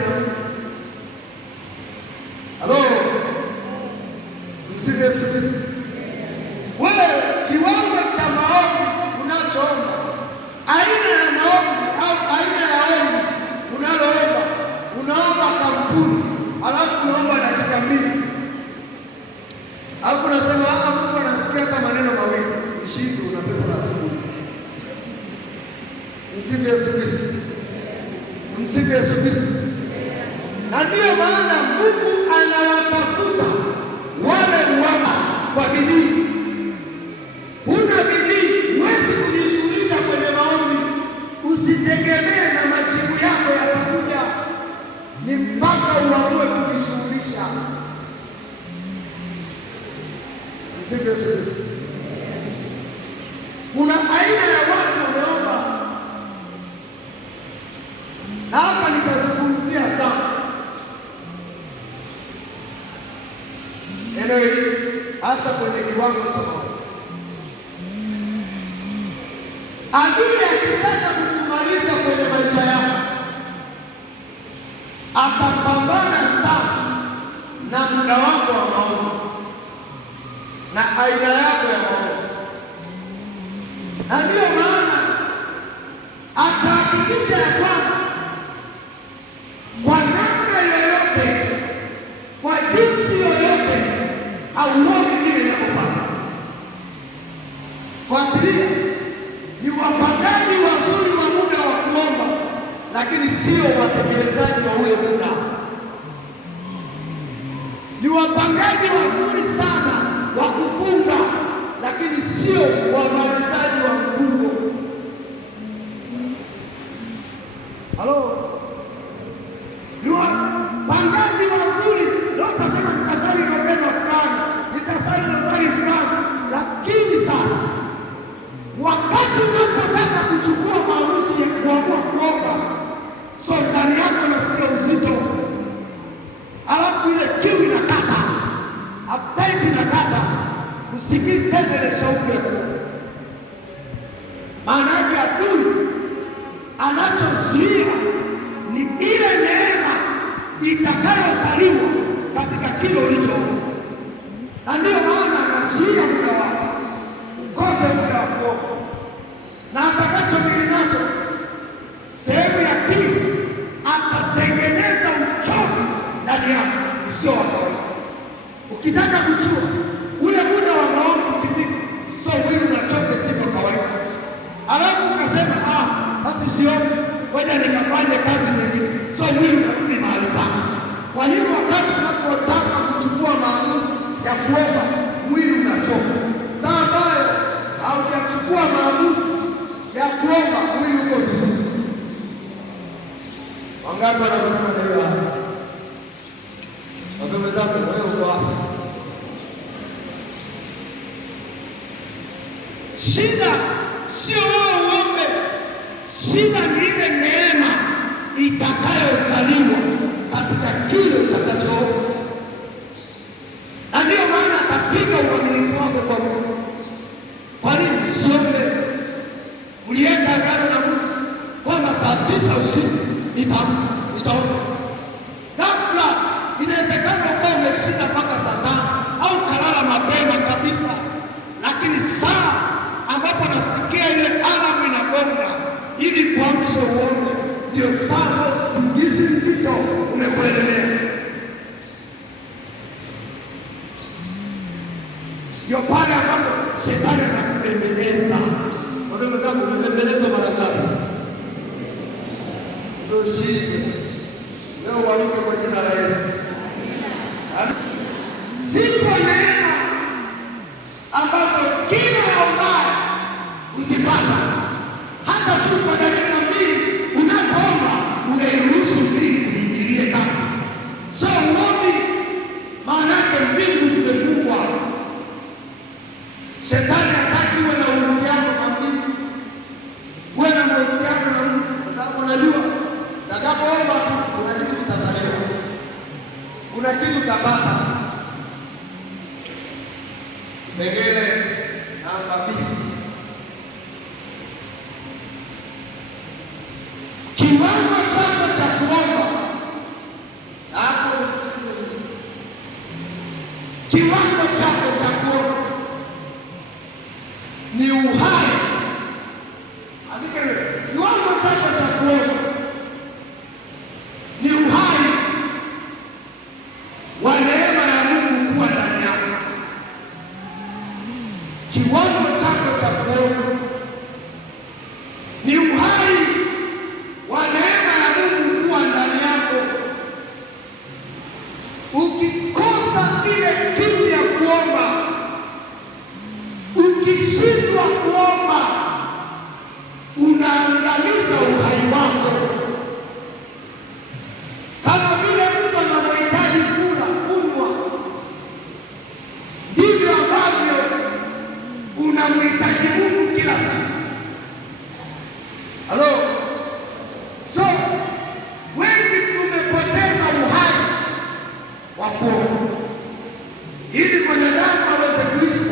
kampuni, alafu unaomba dakika 2, alafu unasema Mungu anasikia kama maneno mawili, ushindi una pepo la asubuhi. Msifu Yesu Kristo, msifu Yesu Kristo. Na ndiyo maana Mungu anawatafuta wale huomba kwa bidii. Huna bidii, huwezi kujishughulisha kwenye maombi. Usitegemee na majibu yako yatakuja, ni mpaka uamue kujishughulisha. Msifu Yesu Kristo. Kuna aina ya watu wameomba, na hapa nitazungumzia sana eneo hili, hasa kwenye kiwango cha maombi. Adui akitaka kukumaliza kwenye maisha yako, atapambana sana na muda wako wa maombi na aina yako ya maombi, na ndiyo maana atahakikisha ya kwamba kwa namna yoyote, kwa jinsi yoyote, hauoni vile inapopasa. Fuatilia, ni wapangaji wazuri wa muda wa kuomba, lakini sio watekelezaji wa ule muda. Ni wapangaji wazuri sana wa kufunga, lakini sio wamalizaji wa mfungo. Halo, ni wapangaji wazuri, ndio utasema nitasali novena fulani, nitasali rozari fulani, lakini sasa wakati unapotaka kuchukua maamuzi ya kuamua kuomba, so ndani yako nasikia uzito, alafu ile kiu inakata, appetite inakata, usikii tena ile shauku ya kuomba. Maana yake adui anachozuia ni ile neema itakayozaliwa katika kile ulichoomba, na ndiyo maana anazuia muda wako ukose muda wa kuomba, na atakachokili nacho, sehemu ya pili, atatengeneza uchovu ndani yako usio wa kawaida. Ukitaka kuchua ule muda wa maombi ukifika, so mwili unachoka sivyo kawaida, alafu ukasema basi siombi, ngoja nikafanye kazi nyingine, so mwili unarudi mahali pake. Kwa nini? Wakati unapotaka kuchukua maamuzi ya kuomba, mwili unachoka. Saa ambayo haujachukua maamuzi ya kuomba, mwili uko vizuri. Wangapi wanakutana na hiyo hali? Wapeme zako, wewe uko hapa. Shida sio wewe uombe, shida ni ile neema itakayozaliwa katika kile utakachoomba. Na ndiyo maana atapiga uaminifu wako kwa Mungu. Kwa nini usiombe? Uliweka agano na Mungu kwamba saa 9 usiku nitaomba. Ghafla inawezekana ukawa umeshinda mpaka saa 5 au kalala mapema kabisa, lakini saa ambapo nasikia ile alamu inagonga ili kuamsha uombe, ndio saa usingizi mzito umekuelemea. Ndio pale ambapo shetani anakubembeleza. Wapeme zangu, umebembelezwa mara ngapi? Ndio shida. Leo waamke kwa jina la Yesu. Zipo neema ambazo kila ombaye usipata, hata tu kwa dakika 2 unapoomba unairuhusu mbingu iingilie kati. So uombi maana yake mbingu zimefungwa. Shetani hataki uwe na uhusiano na mbingu, uwe na uhusiano na Mungu, kwa sababu unajua utakapoomba tu kuna kitu kitazaliwa, kuna kitu utapata. Pengine namba 2, kiwango chako cha kuomba. Hapo usikilize vizuri, kiwango chako cha kuomba ni uhai. Andika hiyo, kiwango chako cha kuomba ni uhai. ukikosa ile kiu ya kuomba, ukishindwa kuomba, unaangamiza uhai wako. Kama vile mtu anavyohitaji kula, kunywa, ndivyo ambavyo unamhitaji Mungu kila siku. Halo, so wengi tumepoteza uhai wa kuomba. Ili mwanadamu aweze kuishi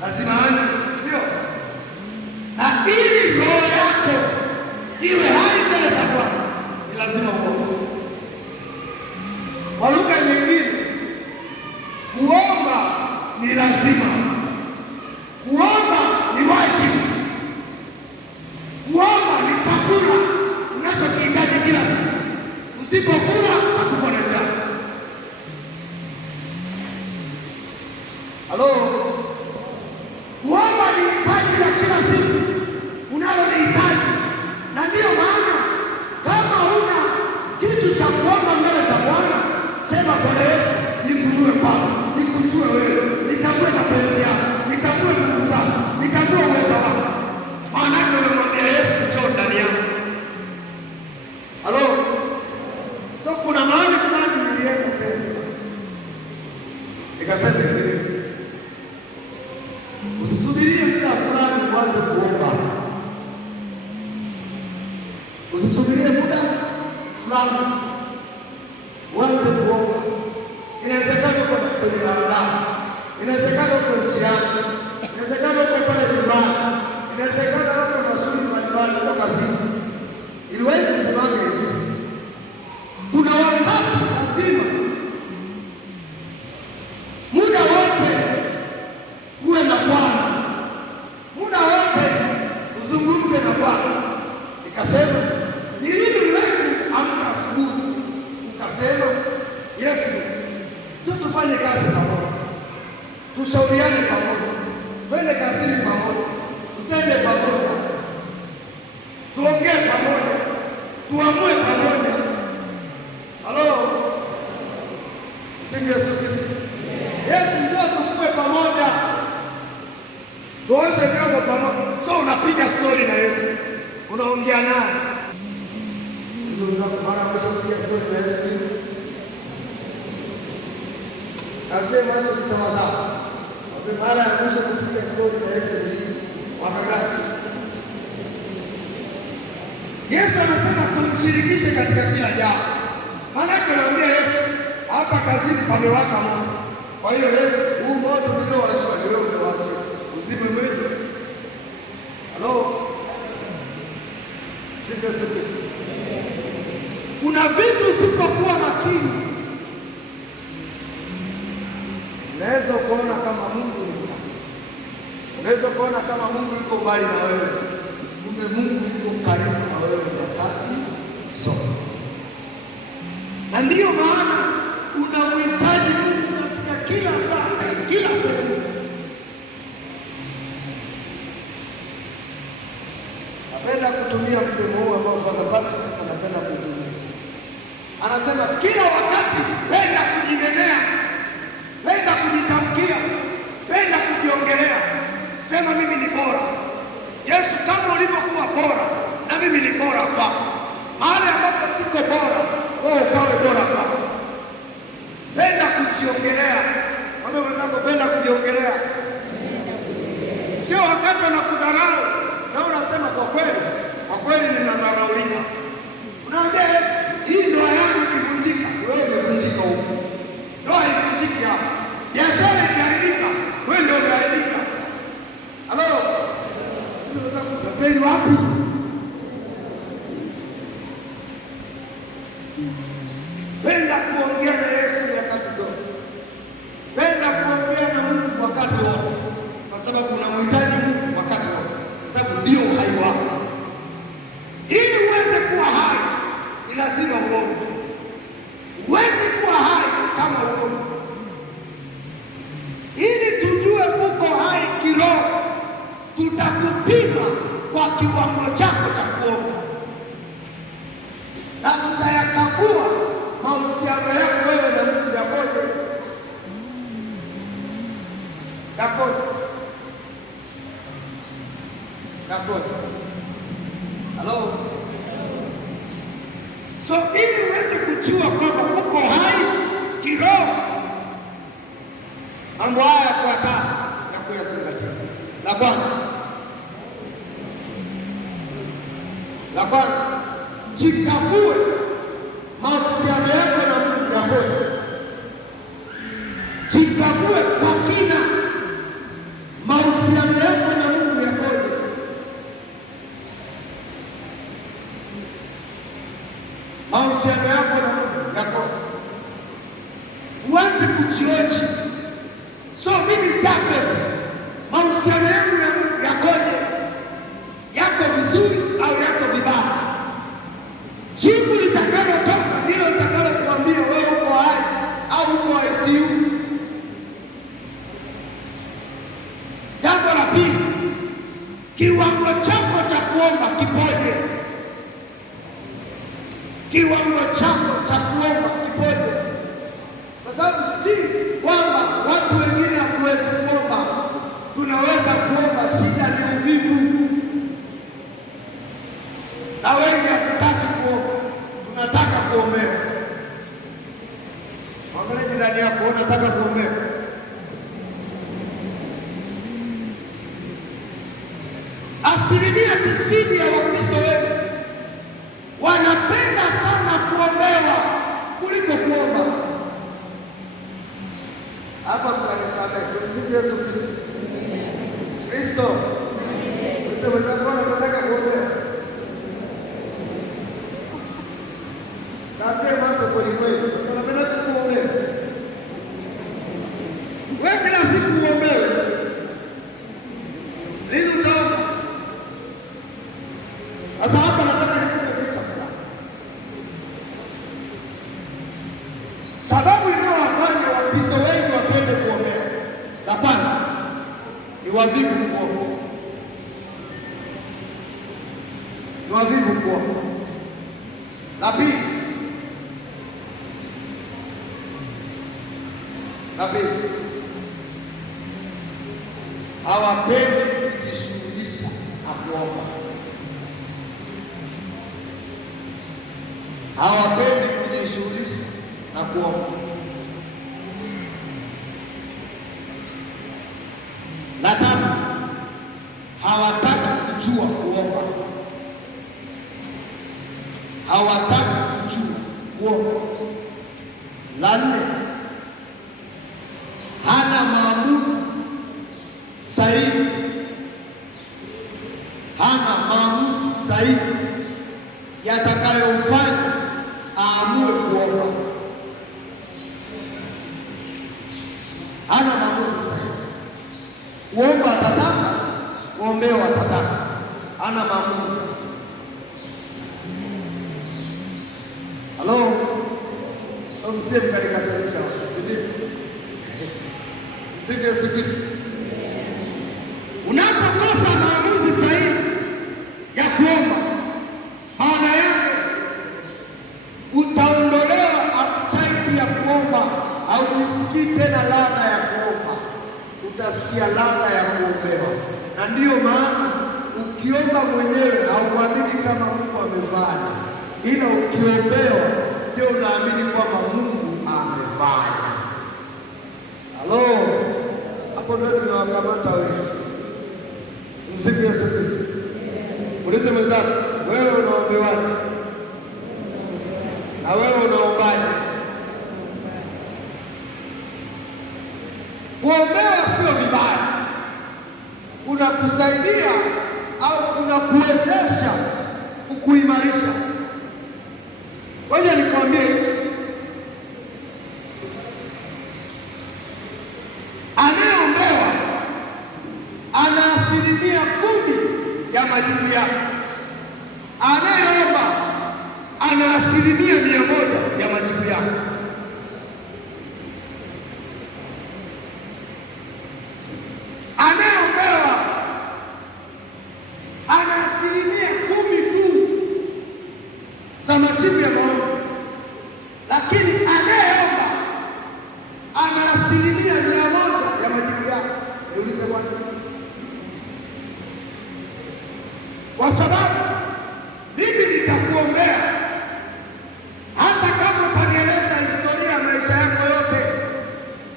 lazima anywe, sio? Na ili roho yako iwe hai mbele za Bwana ni lazima uombe. Kwa lugha nyingine, kuomba ni lazima, kuomba ni wajibu, kuomba ni chakula unachokihitaji kila siku. Usipokula utakufa na njaa. Halo, kuomba ni hitaji la kila siku unalolihitaji, na ndiyo maana kama huna kitu cha kuomba mbele za Bwana, sema Bwana Yesu, nifunue kwangu, nikujue wewe, nitambue mapenzi yako, nitambue nguvu zako, nitambue uwezo wako. Maana yake unamwambia Yesu, njoo ndani yangu. Halo, so kuna mahali fulani nilienda sasa, nikasema hivi, usisubirie muda fulani uanze kuomba. Usisubirie muda fulani uanze kuomba. Inawezekana uko kwenye barabara, inawezekana uko njiani, inawezekana uko pale nyumbani, inawezekana hata unasubiri mbalimbali kutoka siku. Iliwahi kusemanga hivi, kuna wakati lazima muda wote uwe na Bwana, muda wote uzungumze na Bwana. Nikasema ni lini mrefu amka asubuhi ukasema Yesu, tufanye kazi pamoja, tushauriane pamoja, twende kazini pamoja, tutende pamoja, tuongee pamoja, tuamue pamoja. Halo, msingi Yesu Kristo. Yesu, njoo tufue pamoja, tuoshe vyombo pamoja. So unapiga stori na Yesu, unaongea naye. Hizo zako mara mwisho kupiga stori na Yesu kasema hicho ni sawa sawa. Mara ya mwisho kupiga stori na Yesu ni wakati. Yesu anasema tumshirikishe katika kila jambo. Maana yake anaambia Yesu, hapa kazini pamewaka moto. Kwa hiyo Yesu, huu moto ndio washika leo umewasha. Uzime mwili. Halo. Sifa Yesu Kristo. Kuna vitu usipokuwa makini, unaweza kuona kama Mungu ni mbali. Unaweza kuona kama Mungu yuko mbali na wewe. Kumbe Mungu yuko karibu na wewe nyakati zote. Na ndiyo maana unamhitaji Mungu katika kila saa, kila sekunde. Napenda kutumia msemo huu ambao Father Baptist anapenda kutumia. Anasema kila wakati penda kujinenea, penda kujitamkia, penda kujiongelea. Sema mimi ni bora. Yesu, kama ulivyokuwa bora, na mimi ni bora kwako. Mahali ambapo siko bora, wewe ukawe bora kwako. Penda kujiongelea. Mwambie mwenzako, penda kujiongelea. Sio wakati wanakudharau na unasema kwa kweli ninadharaulika. Unaambia Yesu, hii ndoa yangu ikivunjika, wewe umevunjika huko. Ndoa ikivunjika hapa. Biashara ikiharibika, wewe ndio umeharibika. Halo? Hizo unaweza kufeli wapi? Penda kuongea na Yesu nyakati zote. Penda kuongea na Mungu wakati wote. Kwa sababu unamhitaji Mungu wakati wote. Kwa sababu ndio uhai wako. Ili uweze kuwa hai, ni lazima uombe. Huwezi kuwa hai kama uombe. Ili tujue uko hai kiroho, tutakupima kwa kiwango chako cha kuomba. Na tutayakagua mahusiano yako wewe mambo haya yafuatayo ya kuyazingatia. La kwanza, jikague mahusiano yako na Mungu yakoje. Jikague kwa kina mahusiano yako na Mungu yakoje. Mahusiano yako na Mungu yakoje. Huwezi kujioji, so mimi Jafet, mahusiano yangu na Mungu yakoje? Yako vizuri au yako vibaya? Jibu litakalotoka ndilo litakalokuambia wewe uko hai au uko ICU. Jambo la pili, kiwango chako cha kuomba kipoje? Kiwango chako cha kuomba kipoje? Kwa sababu si kwamba watu wengine hatuwezi kuomba, tunaweza kuomba. Shida ni uvivu, na wengi hatutaki kuomba, tunataka kuombewa. Angalia jirani yako, unataka kuombewa. Asilimia 90 ya Wakristo wengi wanapenda sana kuombewa kuliko kuomba. Hapa mkanisamehe, tumsifu Yesu Kristo. Unataka kuombewa, nasema macho kwelikweli, unapenda kuombewa. Wewe kila siku uombewe, lini utaomba? Sasa hapa nataka nikupe picha fulani. Sababu inayowafanya Wakristo wengi wapende kuombewa, la kwanza ni wavivu kuomba. Ni wavivu kuomba. La pili, hawapendi kujishughulisha na kuomba. Hawapendi kujishughulisha na kuomba. La tatu, hawataki kujua kuomba. Hawataki kujua kuomba. La nne, hana maamuzi sahihi. Hana maamuzi sahihi yatakayomfanya aamue kuomba. Hana maamuzi sahihi. Kuomba atataka, kuombewa atataka. Hana maamuzi sahihi. Halo, so msie katika sehemu ya watu, si ndio? Msifu Yesu Kristo. Unapokosa maamuzi sahihi ya kuomba, maana yake utaondolewa appetite ya kuomba, au usikii tena ladha ya kuomba, utasikia ladha ya kuombewa. Na ndiyo maana ukiomba mwenyewe hauamini kama Mungu amefanya, ila ukiombewa ndio unaamini kwamba Mungu amefanya. Halo, hapo ndio tunawakamata wewe. Msifu Yesu Kristo. Ulize mwenzako, wewe unaombewaje? Na wewe unaombaje? Kuombewa sio vibaya, kunakusaidia au kunakuwezesha kukuimarisha. Ngoja nikwambie hivi, anayeombewa ana 10% ya majibu yake. Anayeomba ana 100% ya majibu yake. Anayeombewa ana 10% tu za majibu ya maombi, lakini anayeomba ana 100% ya majibu yake. Niulize Bwana, kwa sababu mimi nitakuombea hata kama utanieleza historia ya maisha yako yote,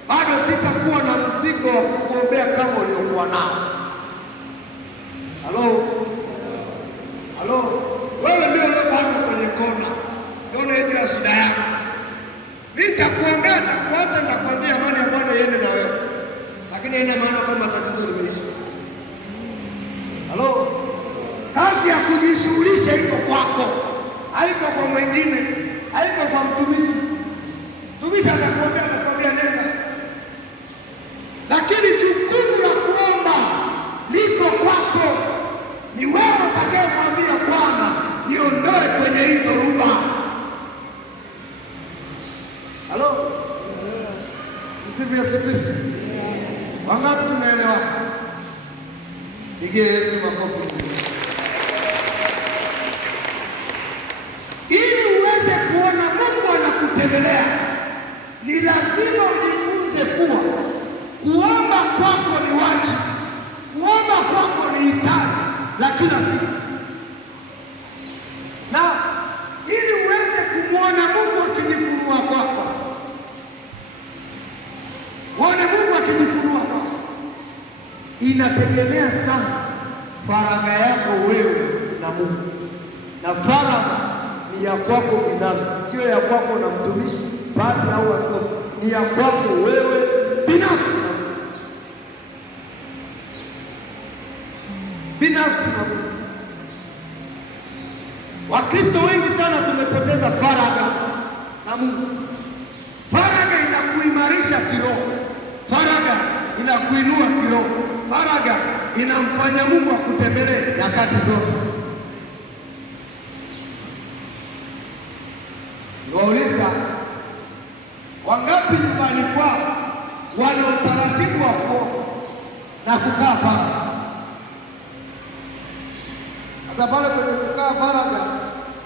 bado sitakuwa na mzigo kuwa nao. Halo, wewe ndio uliobaki kwenye kona, ndio unajua shida yako. Mimi nitakuombea, nitakuacha, nitakwambia amani ya Bwana iende na wewe, lakini haina maana kwamba tatizo limeisha. Kazi ya kujishughulisha iko kwako, haiko kwa mwingine, haiko kwa mtumishi. Mtumishi atakwambia nenda, lakini jukumu la kuomba liko kwako. Ni wewe utakayemwambia Bwana, niondoe kwenye hii dhoruba. Msifu Yesu Kristo. Wangapi tunaelewa? Pigie Yesu makofi. Ili uweze kuona Mungu anakutembelea, ni lazima ujifunze kuwa kuomba kwako ni wajibu, kuomba kwako ni hitaji la kila siku. Na ili uweze kumwona Mungu akijifunua kwako, uone Mungu akijifunua kwako, inategemea sana faragha yako wewe na Mungu. Na faragha ni ya kwako binafsi, sio ya kwako na mtumishi, padri au askofu. Ni ya kwako wewe binafsi na Mungu. Wakristo wengi sana tumepoteza faragha na Mungu. Faragha inakuimarisha kiroho, faragha inakuinua kiroho, faragha inamfanya Mungu akutembelee nyakati zote. Niwauliza, wangapi nyumbani kwao wana utaratibu wa kuomba na kukaa faragha? Sasa pale kwenye kukaa faragha,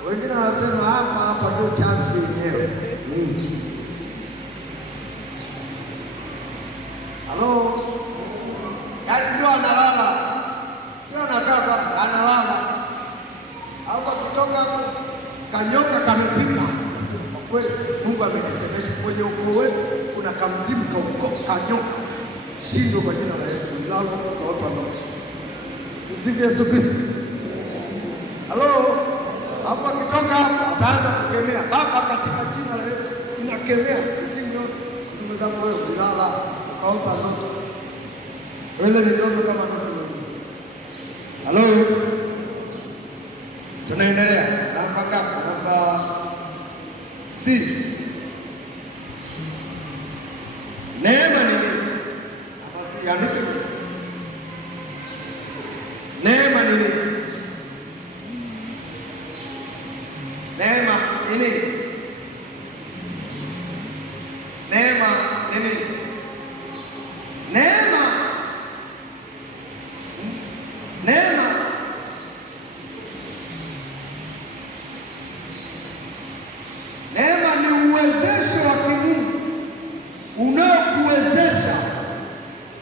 wengine wanasema hapa ndio chance yenyewe. Yaani ndio analala, sio anakaa faragha, analala. Hapo kutoka kanyoka kamepita. Kwa kweli Mungu amenisemesha kwenye ukoo wetu kuna kamzimu kanyoka. Shindo kwa jina la Yesu, nalo kaota ndoto. Msifu Yesu Kristo. Hapo akitoka ataanza kukemea. Baba, katika jina la Yesu ninakemea mizimu yote. Ndugu zangu, wewe ulala ukaota ndoto, ile ni ndoto kama ndoto nyingine. Tunaendelea namba ngapi? Namba C. Neema ni nini? Hapa si andike. Neema ni nini? Neema ni nini? Neema ni nini? Neema ni uwezesho wa kimungu unaokuwezesha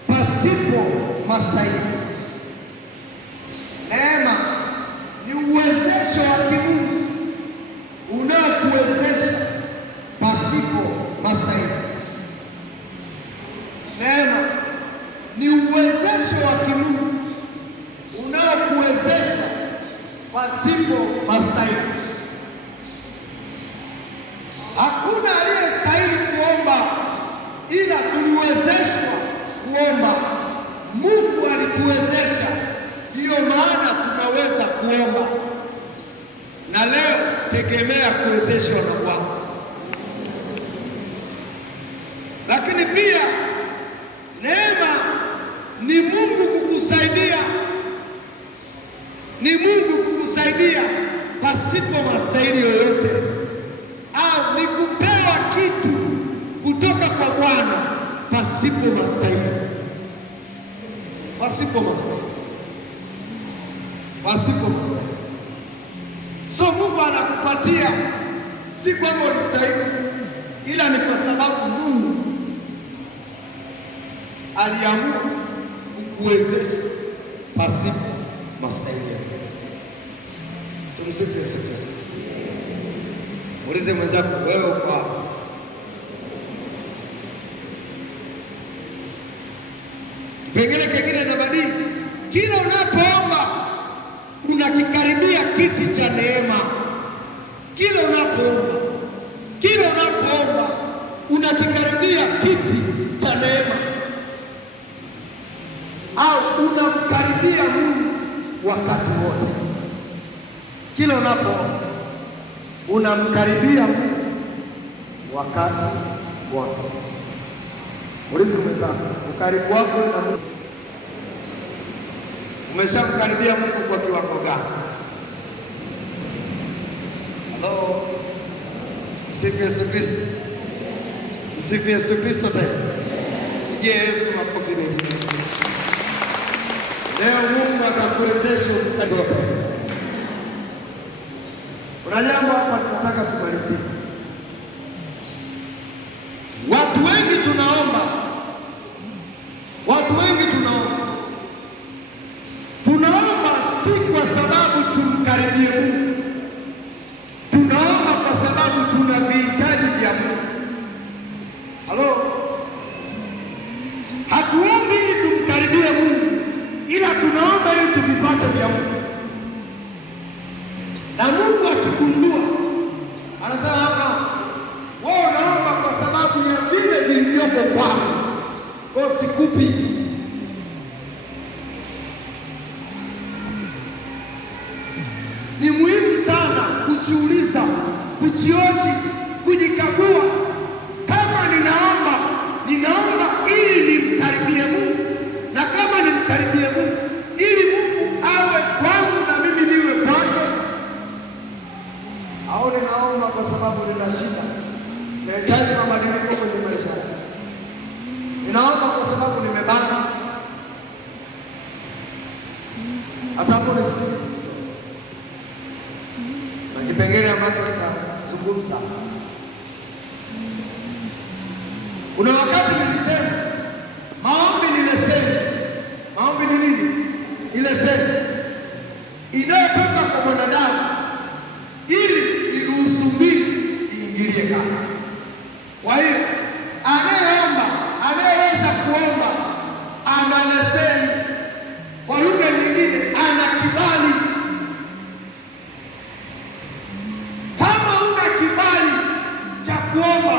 pasipo mastahili. Neema ni uwezesho wa kimungu unaokuwezesha pasipo mastahili. Neema ni uwezesho wa kimungu unaokuwezesha pasipo mastahili. Hakuna aliyestahili kuomba, ila tuliwezeshwa kuomba. Mungu alituwezesha, ndiyo maana tunaweza kuomba. Na leo tegemea kuwezeshwa na Bwana. Lakini pia neema ni Mungu kukusaidia, ni Mungu kukusaidia pasipo mastahili yoyote, au ni kupewa kitu kutoka kwa Bwana pasipo mastahili, pasipo mastahili. So Mungu anakupatia si kwamba ulistahili, ila ni kwa sababu Mungu aliamua kukuwezesha pasipo mastahili. Tumsifu Yesu Kristo. Muulize mwenzako, wewe uko hapa, kipengele kingine namba unapoomba unakikaribia kiti cha neema. Kila unapoomba unakikaribia kiti cha neema, au unamkaribia Mungu wakati wote. Kila unapoomba unamkaribia Mungu wakati wote. Uliza mwenzako, ukaribu wako na Mungu, umeshamkaribia Mungu kwa kiwango gani? Halo, msifu Yesu Kristo. Msifu Yesu Kristo tena. Pigie Yesu makofi mengi. Leo Mungu atakuwezesha ukatoka. Kuna jambo hapa tunataka tumalizie. Watu wengi tunaomba si kwa sababu tumkaribie Mungu, tunaomba kwa sababu tuna vihitaji vya Mungu. Halo, hatuombi ili tumkaribie Mungu, ila tunaomba ili tuvipate vya Mungu. Na Mungu akigundua anasema hapa, wewe unaomba kwa sababu ya vile vilivyopo kwako, kwa sikupi. Ni muhimu sana kujiuliza, kujioji, kujikagua. Kama ninaomba ili nimkaribie Mungu, na kama nimkaribie Mungu ili Mungu awe kwangu na mimi niwe kwake, au ninaomba kwa sababu nina shida, nahitaji mabadiliko kwenye maisha yangu, ninaomba kwa sababu nimebana. Asapo nisikilize na kipengele ambacho nitazungumza. Kuna wakati nilisema maombi ni leseni. Maombi ni nini? Ni leseni inayotoka kwa mwanadamu ili iruhusu mbingu iingilie kati. Kwa hiyo anayeweza kuomba ana leseni, kwa lugha nyingine ana kibali. Kama una kibali cha kuomba,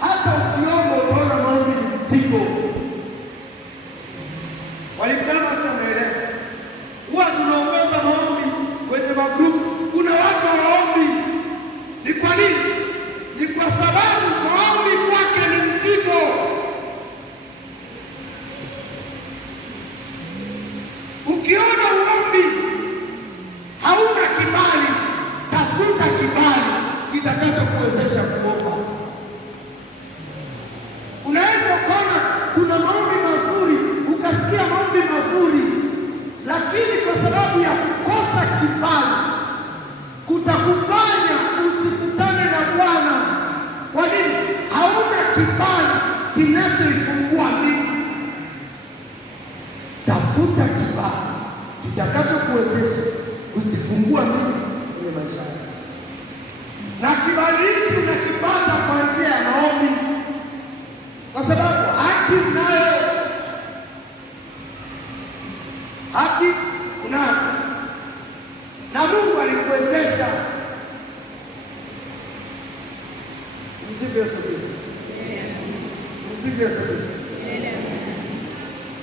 hata ukiomba utaona maombi ni mzigo. Walikama siameelewa, huwa tunaongoza maombi kwenye magrupu, kuna watu hawaombi. Ni kwa nini? Ni kwa sababu maombi kwake ni mzigo. Ukiona uombi hauna kibali, tafuta kibali kitakachokuwezesha kuomba. Unaweza kuona kuna maombi mazuri, ukasikia maombi mazuri, lakini kwa sababu ya kukosa kibali kutakufanya usikutane na Bwana. Kwa nini? Hauna kibali kinachoifungua mbingu. Tafuta kibali kitakachokuwezesha usifungua mbingu kwenye maisha yako, na kibali hiki unakipata kwa njia ya maombi, kwa sababu haki unayo. Haki unayo na Mungu alikuwezesha. Msifu Yesu Kristo. Msifu Yesu Kristo.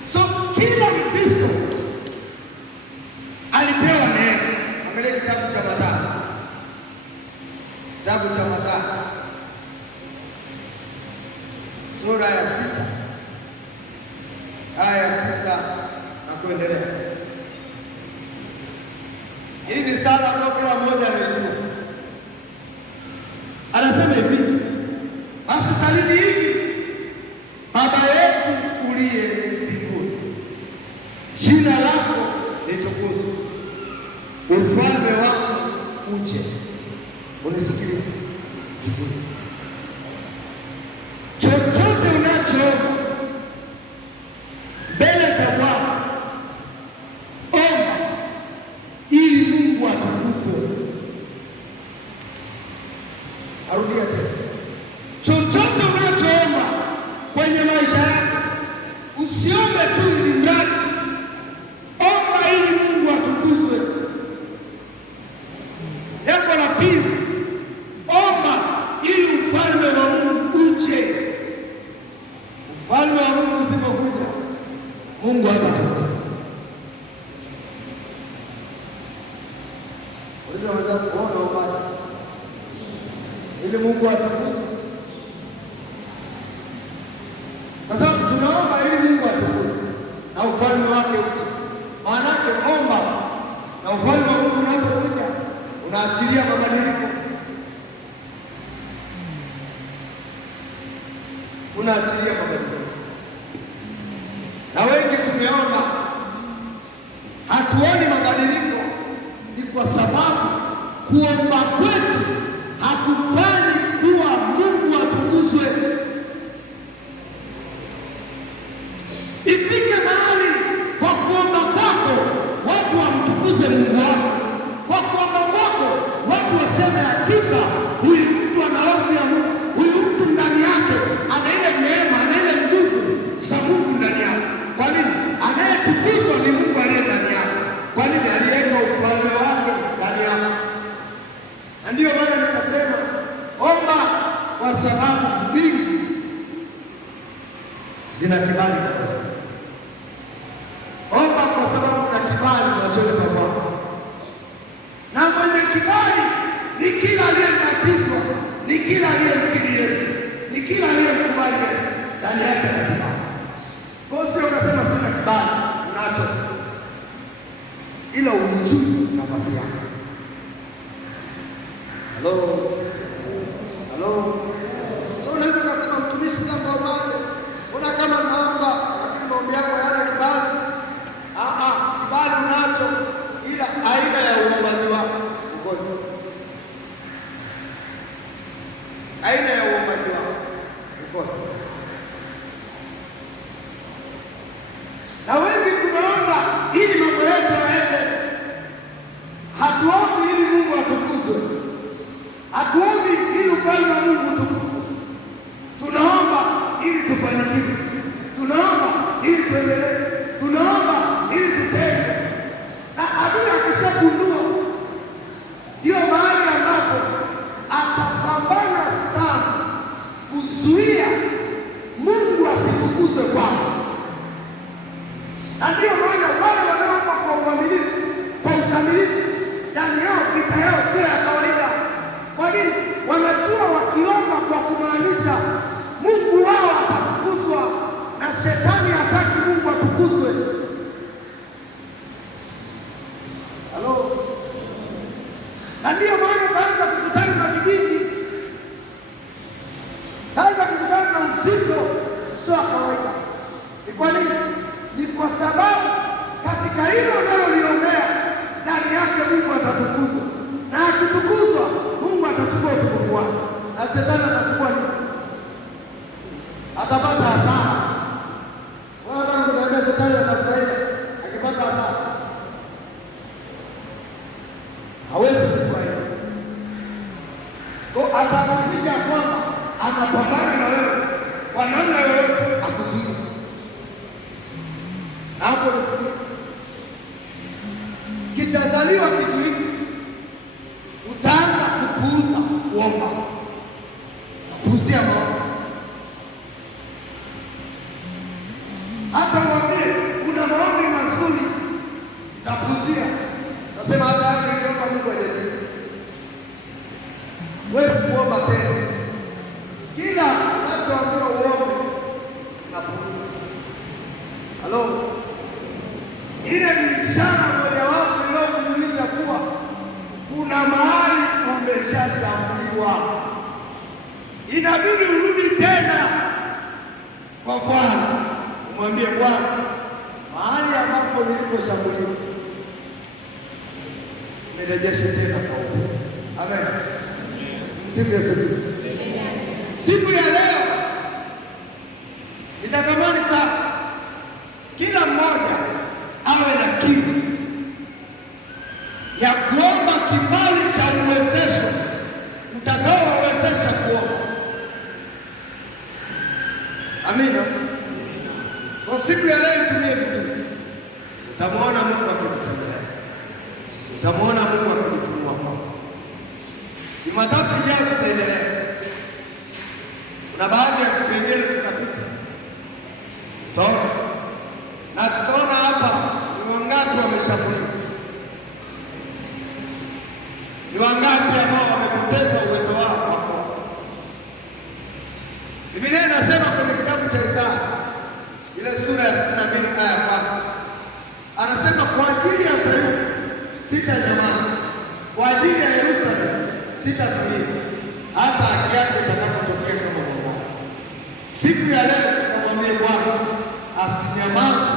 So kila Mkristo alipewa neema. Angalia kitabu cha Mathayo. Kitabu cha Mathayo sura ya 6 aya ya 9 na kuendelea. Hii ni sala ambayo kila mmoja anaijua. Anasema hivi, basi salini hivi: Baba yetu uliye mbinguni, jina lako litukuzwe, ufalme wako uje. Unisikilize vizuri. Chochote unachoomba mbele za Bwana, omba ili Mungu atukuzwe. Arudia tena. Chochote unachoomba kwenye maisha yako, usiombe tu ili mradi, omba ili uje. Ufalme wa Mungu usipokuja, Mungu hatatukuzwa. Uliza wenzako, kuona umbali ili Mungu atukuzwe, kwa sababu tunaomba ili Mungu atukuzwe na ufalme wake uje. Maana yake omba na ufalme wa Mungu unapokuja unaachilia mabadiliko, unaachilia mabadiliko. Na wengi tumeomba hatuoni mabadiliko, ni kwa sababu kuomba kwetu hakufanyi kuwa Mungu atukuzwe. Ifike mahali kwa kuomba kwako watu wamtukuze Mungu wako, kwa kuomba kwako watu waseme hakika huyu mtu ana hofu ya Mungu, huyu mtu ndani yake ana ile neema, ana ile nguvu za Mungu ndani yake. Kwa nini? Anayetukuzwa ni Mungu aliye ndani yake. Kwa nini? Aliweka ufalme wake ndani yako. Na ndiyo maana nikasema omba, kwa sababu mbingu zina kibali. Omba kwa sababu na kibali machoni pa Bwana. Na mwenye kibali ni kila aliyebatizwa, ni kila aliyemkiri Yesu, ni kila aliyemkubali Yesu, ndani yake na kibali. Kwa hiyo unasema sina kibali, unacho, ila ujui nafasi yako. Halo. So unaweza kusema mtumishi, sasa unaje? Mbona kama naomba lakini maombi yako hayana kibali? Kibali unacho, ila aina ya uombaji wako ukoje? Aina ya uombaji wako ukoje? Na wengi tunaomba ili mambo yetu yaende, hatuombi ili Mungu atukuzwe, hatuombi ili ufalme wa Mungu utukuzwe. Tunaomba ili tufanikiwe, tunaomba ili tuendelee, tunaomba ili tutende. Na adui akishagundua, ndio mahali ambapo atapambana sana kuzuia Mungu asitukuzwe kwako. Na ndio maana wale wanaomba kwa uaminifu, kwa ukamilifu, ndani yao vita yao sio ya kawaida. Kwa nini? Wanajua wakiomba kwa kumaanisha Mungu wao atatukuzwa, na shetani hataki Mungu atukuzwe. Halo. Na ndio maana kaanza kukutana na vijiji, kaanza kukutana na uzito sio kawaida. Ni kwa nini? Ni kwa sababu katika hilo unaloliombea ndani yake Mungu atatukuzwa, na akitukuzwa Mungu atachukua utukufu wake, na shetani atachukua nini? Atapata hasara. Wala kunaambia shetani atafurahia akipata hasara? Hawezi kufurahia. Kwa atahakikisha kwamba anapambana na wewe kwa namna yoyote akuzuia. Hapo nisikie, kitazaliwa kitu hiki, utaanza kupuuza kuomba, kupuuzia maombi. Hata mwambie kuna maombi mazuri, utapuuzia. Nasema hata niliomba Mungu ajajibu. Wewe kuomba tena, kila unachoambiwa uombe unapuuza. Halo. Ile ni ishara mojawapo inayokujulisha kuwa kuna mahali umeshashambuliwa. Inabidi urudi tena kwa Bwana, umwambie Bwana, mahali ambapo niliposhambuliwa nirejeshe tena kwa upendo. Amen. Msifu Yesu Kristo. Siku ya leo nitatamani sana kila mmoja awe na kiu ya kuomba kibali cha uwezesho utakaowawezesha kuomba. Amina. Kwa siku ya leo itumie vizuri, utamwona Mungu akikutembelea, utamwona Mungu akijifunua kwako. Jumatatu ijayo tutaendelea. kuna baadhi ya vipengele tutapita, tutaona na tutaona hapa ni wangapi wameshambuliwa, ni wangapi ambao wamepoteza uwezo wao hapo. Biblia inasema kwenye kitabu cha Isaya ile sura ya 62 aya ya 1, anasema kwa ajili ya Sayuni sitanyamaza, kwa ajili ya Yerusalemu sitatulia, hata haki yake itakapotokea kama mwangaza. Siku ya leo tukamwambie Bwana asinyamaze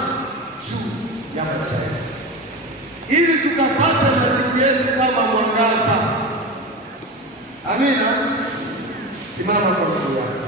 juu ya maisha yetu, ili tukapate majibu yetu kama mwangaza. Amina. Simama kwa miguu yako.